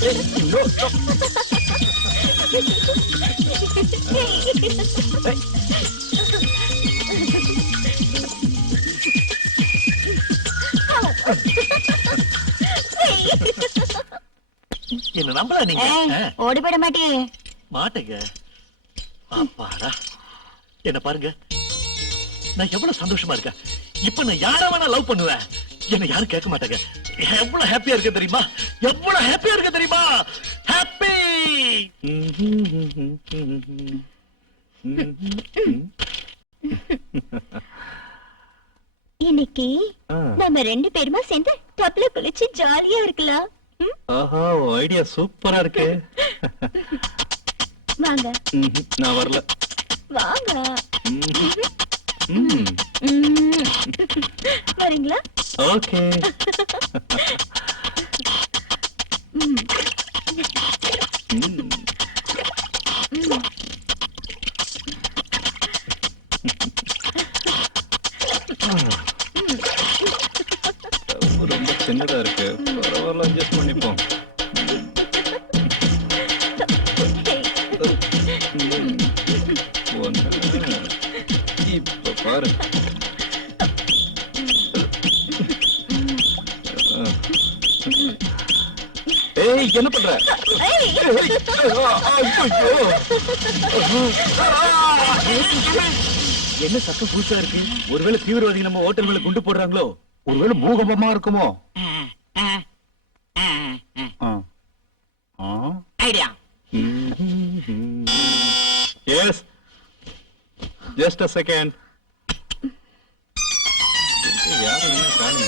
Hey, no, stop. என்ன நம்பல நீங்க ஓடி போட மாட்டியே. மாட்டேங்க. அப்பாடா, என்ன பாருங்க, நான் எவ்வளவு சந்தோஷமா இருக்கேன். இப்ப நான் யார வேணா லவ் பண்ணுவேன். என்ன யாரும் கேட்க மாட்டாங்க. எவ்வளவு ஹாப்பியா இருக்க தெரியுமா? எவ்வளவு ஹாப்பியா இருக்க தெரியுமா? ஹாப்பி. இன்னைக்கு நம்ம ரெண்டு பேருமா சேர்ந்து டப்ல குளிச்சு ஜாலியா இருக்கலாம். ஆஹா, ஐடியா சூப்பரா இருக்கு. வாங்க நான் வரல. வாங்க. ம். வரீங்களா? ஓகே. ரொம்ப சின்னதா இருக்கு. பரவாயில்ல, அட்ஜஸ்ட் பண்ணிப்போம். இப்ப பாரு. ஏய், என்ன பண்ற? என்ன சத்தம் புதுசா இருக்கு? ஒருவேளை தீவிரவாதி நம்ம ஹோட்டல் மேல குண்டு போடுறாங்களோ? ஒருவேளை பூகம்பமா இருக்குமோ? Idea. Yes, just a second. யாரும் என்ன காணுமே.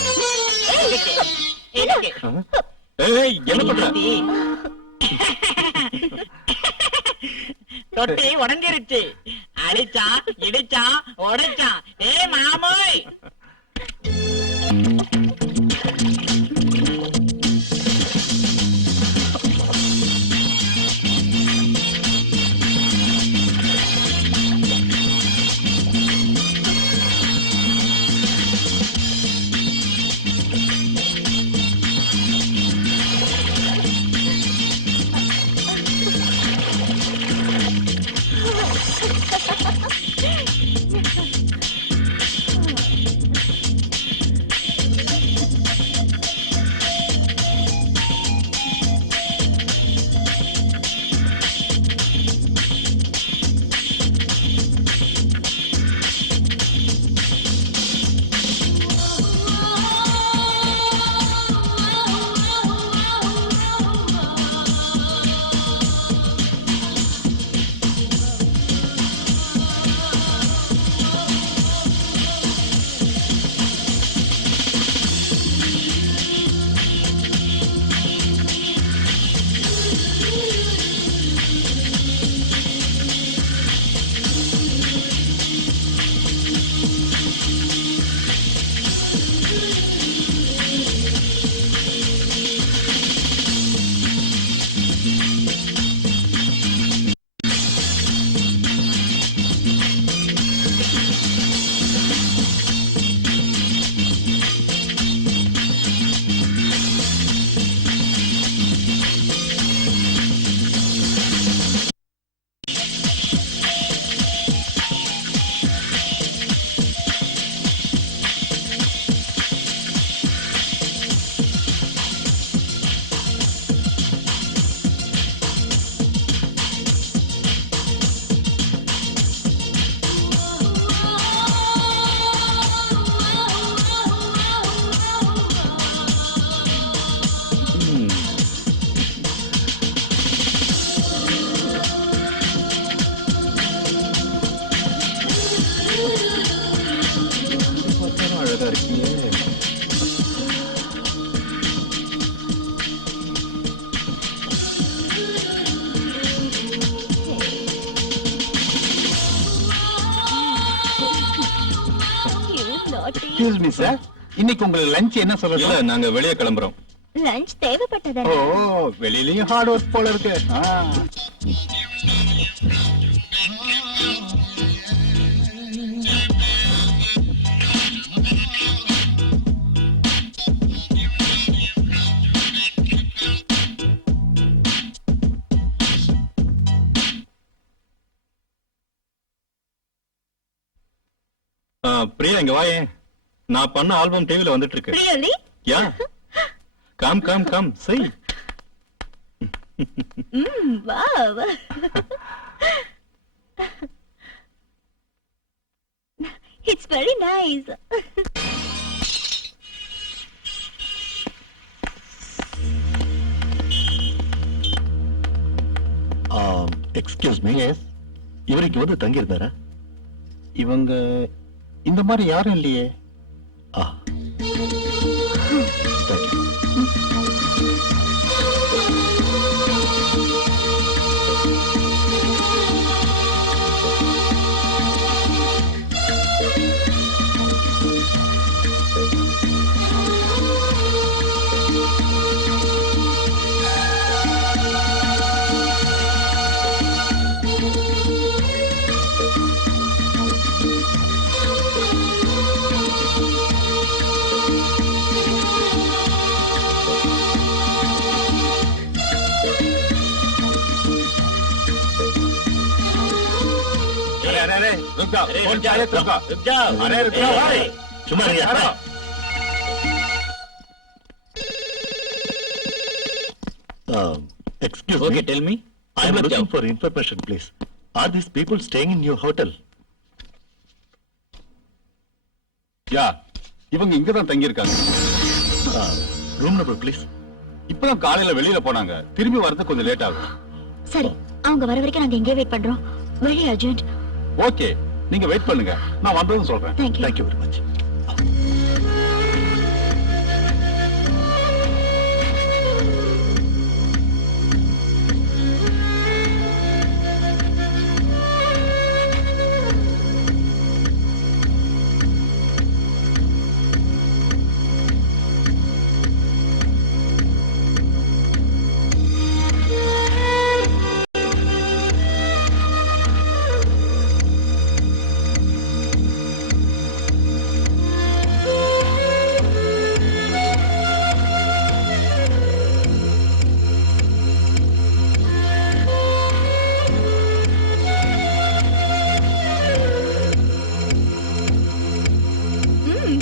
ஏய், என்ன பண்ற? தொட்டி உடஞ்சிருச்சு. அடிச்சா இடிச்சா உடைச்சா. ஏ மாமோய். எக்ஸ்கியூஸ் மீ சார், இன்னைக்கு உங்களுக்கு லஞ்ச் என்ன இல்ல சொல்றது? நாங்க வெளியே கிளம்புறோம். லஞ்ச் தேவைப்பட்டதா? ஓ, வெளியிலயும் ஹார்ட் ஒர்க் போல இருக்கு. பிரியா இங்க வாயே. நான் பண்ண ஆல்பம் டிவில வந்துட்டு இருக்கு. Really? யா, கம் கம் கம் செய். Wow. It's very nice. Excuse me, இவருக்கு வந்து தங்கி இருந்தாரா? இவங்க இந்த மாதிரி யாரும் இல்லையே. ஆ, தேங்க்யூ. अरे अरे अरे रुक जाओ, फोन चाहे रुक जाओ, रुक जाओ। अरे रुक जाओ भाई, சும்மா இருங்க. हटो। Excuse Okay, me. tell me. I am looking for information, please. Are these people staying in your hotel? யா, இவங்க இங்க தான் தங்கி இருக்காங்க. Room number, please. இப்பதான் காலையில வெளியில போனாங்க, திரும்பி வரது கொஞ்சம் லேட் ஆகும். சரி, அவங்க வர வரைக்கும் நாங்க எங்கே வெயிட் பண்றோம். Very urgent. ஓகே, நீங்க வெயிட் பண்ணுங்க, நான் வந்ததும் சொல்றேன். Thank you. Thank you very much.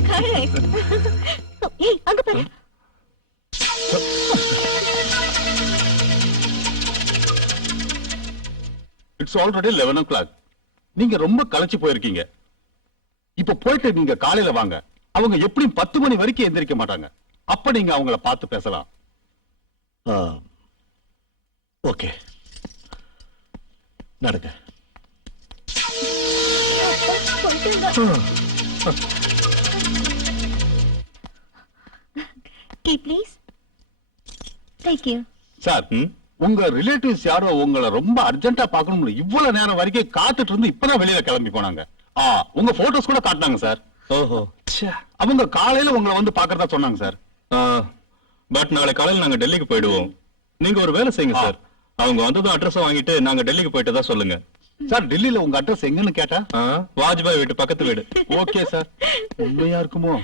Correct. ஏய், அங்க பாரு. It's already 11 o'clock. நீங்க ரொம்ப களைச்சு போயிருக்கீங்க. இப்ப போயிட்டு நீங்க காலையில வாங்க. அவங்க எப்படியும் 10 மணி வரைக்கும் எந்திரிக்க மாட்டாங்க. அப்ப நீங்க அவங்கள பார்த்து பேசலாம். ஓகே, நடங்க. Tea, please. Thank you. Sir, உங்க ரிலேட்டிவ்ஸ் யாரோ உங்களை ரொம்ப அர்ஜென்ட்டா பார்க்கணும்னு இவ்வளவு நேரம் வரைக்கும் காத்துட்டு இருந்து இப்பதான் வெளியில கிளம்பி போனாங்க. உங்க போட்டோஸ் கூட காட்டினாங்க சார். ஓஹோ. அவங்க காலையில உங்களை வந்து பாக்குறதா சொன்னாங்க சார். பட் நாளை காலையில நாங்க டெல்லிக்கு போயிடுவோம். நீங்க ஒரு வேலை செய்யுங்க சார். அவங்க வந்ததும் அட்ரஸ் வாங்கிட்டு நாங்க டெல்லிக்கு போயிட்டு தான் சொல்லுங்க. சார், டெல்லியில உங்க அட்ரஸ் எங்கன்னு கேட்டா? வாஜ்பாய் வீட்டு பக்கத்து வீடு. Okay sir. உண்மையா இருக்குமோ?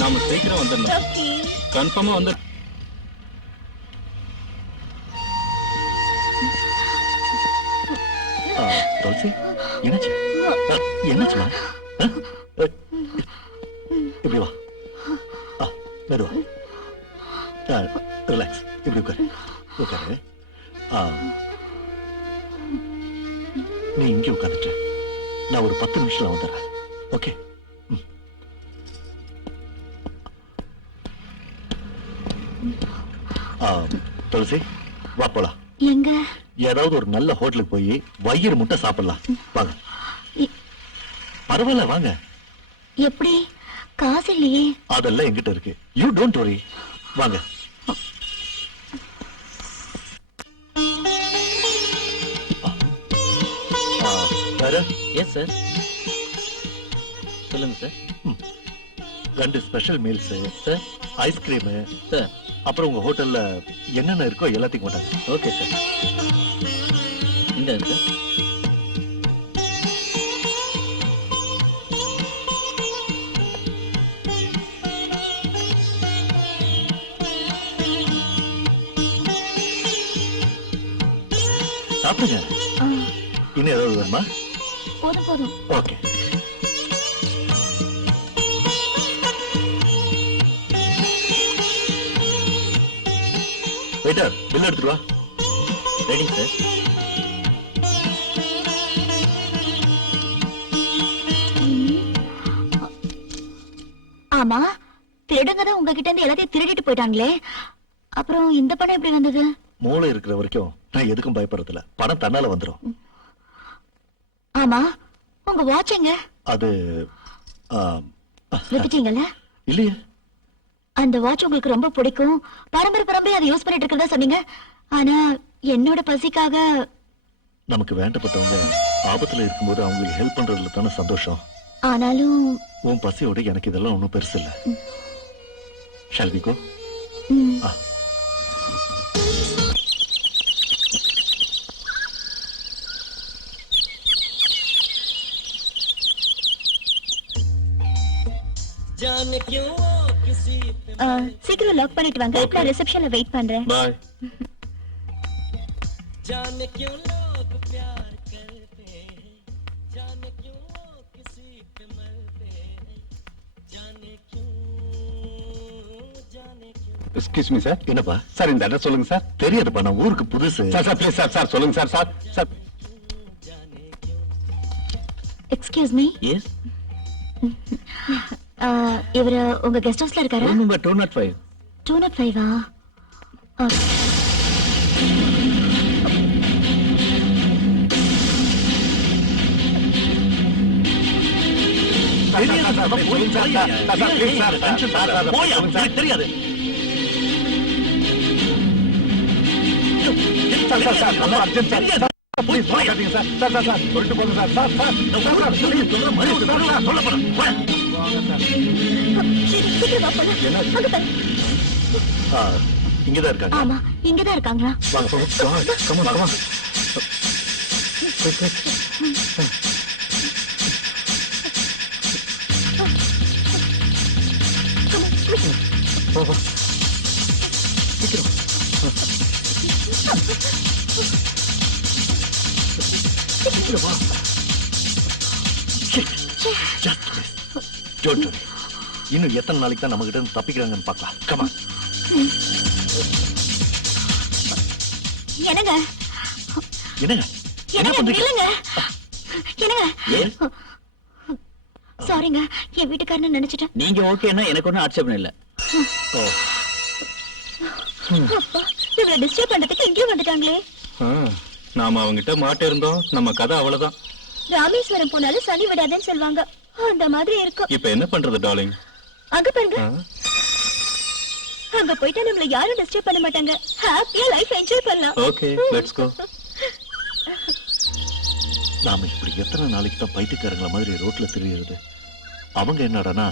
நாம சீக்கிரம் வந்துடணும். Okay. கன்ஃபார்மா வந்து துளசி, என்னாச்சு? என்னாச்சுமா? இப்படி வா. மெதுவா. ரிலாக்ஸ். இப்படி உட்காரு. உட்காரு. நீ இங்கே உட்காந்துட்டு நான் ஒரு 10 நிமிஷத்துல வந்துடுறேன். ஓகே? துளசி, வா போலாம். எங்க? ஏதாவது ஒரு நல்ல ஹோட்டலுக்கு போய் வயிறு முட்டை சாப்பிடலாம். வாங்க. இ- பரவாயில்ல, வாங்க. எப்படி? காசு இல்லையே. அதெல்லாம் என்கிட்ட இருக்கு. You don't worry. வாங்க. வேற? Yes sir. சொல்லுங்க sir. 2 special meals sir. Ice cream sir. அப்புறம் உங்க ஹோட்டல்ல என்னென்ன இருக்கோ எல்லாத்தையும் கொண்டாங்க. Okay sir. இந்த சார். சாப்பிடுங்க. ஆ, இன்னும் ஏதாவது வேணுமா? போதும் போதும். ஓகே. வெயிட்டர், பில் எடுத்துட்டு வா. Ready sir. ஆமா, திருடங்க தான் உங்ககிட்ட இருந்து எல்லாத்தையும் திருடிட்டு போயிட்டாங்களே, அப்புறம் இந்த பணம் எப்படி வந்தது? மூளை இருக்கிற வரைக்கும் நான் எதுக்கும் பயப்படுறதில்ல. பணம் தன்னால வந்துரும். ஆமா, உங்க வாட்ச் எங்க? அது விட்டுட்டீங்கல்ல? இல்லையே. அந்த வாட்ச் உங்களுக்கு ரொம்ப பிடிக்கும், பரம்பரை அதை யூஸ் பண்ணிட்டு இருக்கிறதா சொன்னீங்க. ஆனா என்னோட பசிக்காக. நமக்கு வேண்டப்பட்டவங்க ஆபத்துல இருக்கும்போது அவங்களுக்கு ஹெல்ப் பண்றதுல தானே சந்தோஷம். ஆனாலும் உன் பசியோட எனக்கு இதெல்லாம் ஒண்ணும் பெருசு இல்ல. Shall we go? ம், சீக்கிரம் லாக் பண்ணிட்டு வாங்க. நான் ரிசப்ஷன்ல வெயிட் பண்றேன். பாய். Excuse me sir. என்னப்பா? சார் இந்த அட்ரஸ் சொல்லுங்க சார். தெரியாதுப்பா, நான் ஊருக்கு புதுசு. Sir sir please sir. Sir சொல்லுங்க சார். சார் சார். Excuse me, yes. இவரு உங்க கெஸ்ட் ஹவுஸ்ல இருக்காரா? Room number 205. 205. தெரியாது. இங்கதான் இருக்காங்க. ஆமா, இங்கதான் இருக்காங்களா? வாங்க போங்க. Come on, come on. சீக்கிரம். சீக்கிரம் வா. Just wait. Don't worry. இன்னும் எத்தனை நாளைக்கு தான் நம்ம கிட்ட இருந்து தப்பிக்கிறாங்கன்னு பார்க்கலாம். Come on. என்னங்க என்னங்க என்ன என்னங்க பண்றீங்க? இல்லங்க, என்னங்க? சாரிங்க, என் வீட்டுக்காரன்னு நினைச்சிட்டேன். நீங்க ஓகேன்னா எனக்கு ஒன்றும் ஆட்சேபம் இல்லை. ஓ, அப்பா, இவரை டிஸ்டர்ப் பண்றதுக்கு இங்கேயும் வந்துட்டாங்களே. நாம அவங்கிட்ட மாட்ட இருந்தோம். நம்ம கதை அவ்வளவுதான். ராமேஸ்வரம் போனாலும் சனி விடாதுன்னு சொல்லுவாங்க. அந்த மாதிரி இருக்கும். இப்ப என்ன பண்றது டார்லிங்? அங்க பாருங்க, அங்க போயிட்டா நம்மள யாரும் டிஸ்டர்ப் பண்ண மாட்டாங்க. ஹாப்பியா லைஃப் என்ஜாய் பண்ணலாம். Okay, let's go. நாம இப்படி எத்தனை நாளைக்கு தான் பைத்தியக்காரங்கள மாதிரி ரோட்ல திரியிறது? அவங்க என்னடானா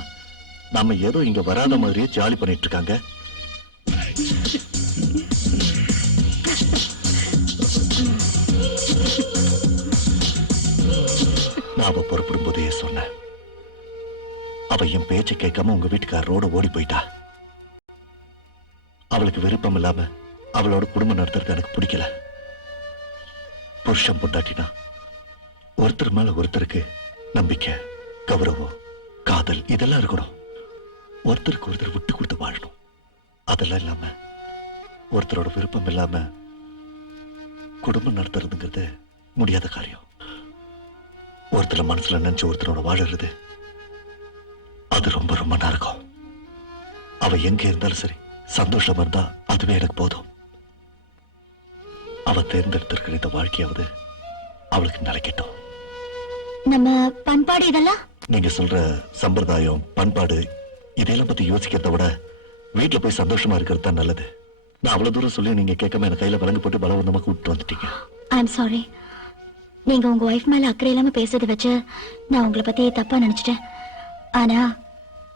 நாம ஏதோ இங்க வராத மாதிரியே ஜாலி பண்ணிட்டு இருக்காங்க. நான் அவ புறப்படும் போதே சொன்னேன், அவ என் பேச்சை கேட்காம உங்க வீட்டுக்காரரோட ஓடி போயிட்டா. அவளுக்கு விருப்பம் இல்லாம அவளோட குடும்பம் நடத்துறது எனக்கு பிடிக்கல. புருஷன் பொண்டாட்டினா ஒருத்தர் மேல ஒருத்தருக்கு நம்பிக்கை, கௌரவம், காதல் இதெல்லாம் இருக்கணும். ஒருத்தருக்கு ஒருத்தர் விட்டு கொடுத்து வாழணும். அதெல்லாம் இல்லாம ஒருத்தரோட விருப்பம் இல்லாம குடும்பம் நடத்துறதுங்கிறது முடியாத காரியம். ஒருத்தர் மனசுல நினைச்சு ஒருத்தரோட வாழறது அது ரொம்ப ரொம்ப நரகம். அவ எங்க இருந்தாலும் சரி சந்தோஷமா இருந்தா அதுவே எனக்கு போதும். அவ தேர்ந்தெடுத்திருக்கிற இந்த வாழ்க்கையாவது அவளுக்கு நிலைக்கட்டும். நம்ம பண்பாடு இதெல்லாம் நீங்க சொல்ற சம்பிரதாயம் பண்பாடு இதையெல்லாம் பத்தி யோசிக்கிறத விட வீட்டுல போய் சந்தோஷமா இருக்கிறது தான் நல்லது. நான் அவ்வளவு தூரம் சொல்லி நீங்க கேட்காம என் கையில விலங்கு போட்டு பலவந்தமா கூப்பிட்டு வந்துட்டீங்க. ஐ எம் சாரி. நீங்க உங்க ஒய்ஃப் மேல அக்கறை இல்லாம பேசுறதை வச்சு நான் உங்களை பத்தி தப்பா நினைச்சிட்டேன். ஆனா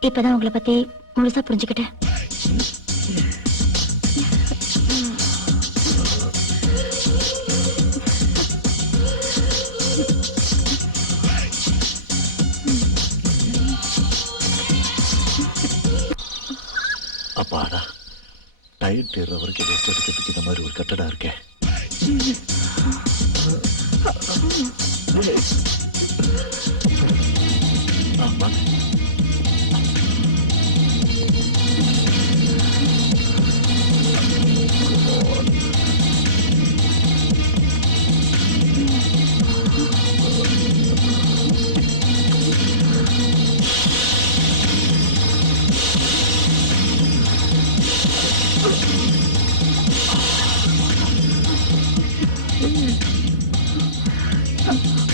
இப்பதான் உங்களை பத்தி முழுசா புரிஞ்சுக்கிட்டேன். அப்பாடா, டயர் தேர்ற வரைக்கும் ரெஸ்ட் எடுக்கிறதுக்கு இந்த மாதிரி ஒரு கட்டடம் இருக்கே. ஆமா,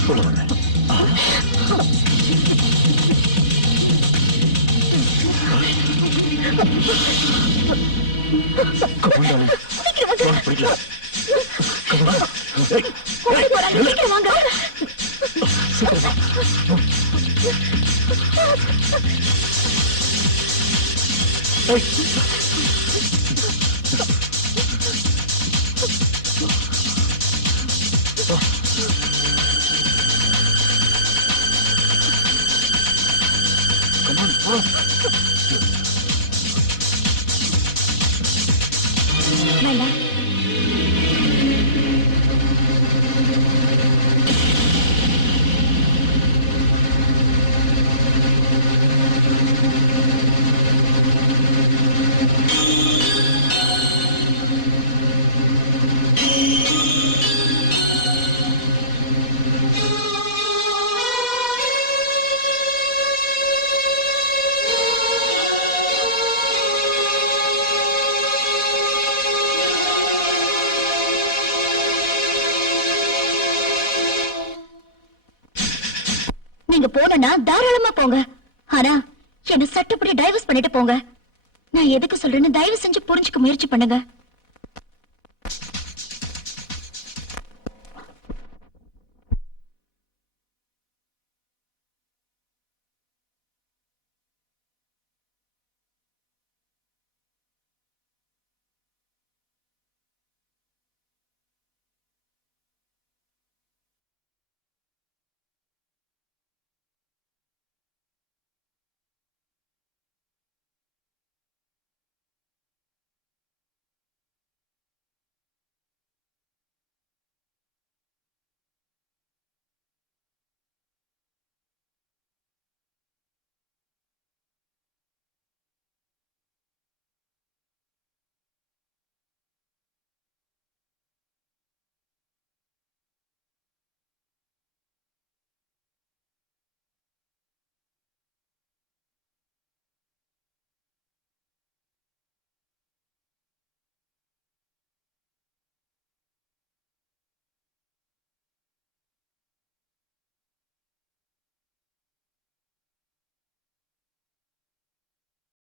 சொல்லுவாங்க. கவுண்டாளி, பிடிக்கல. சீக்கிரம் வாங்க. வேண்டாம். நீங்க போனா தாராளமா போங்க. ஆனா என்ன சட்டப்படி டைவர்ஸ் பண்ணிட்டு போங்க. நான் எதுக்கு சொல்றேன்னு தயவு செஞ்சு புரிஞ்சுக்க முயற்சி பண்ணுங்க.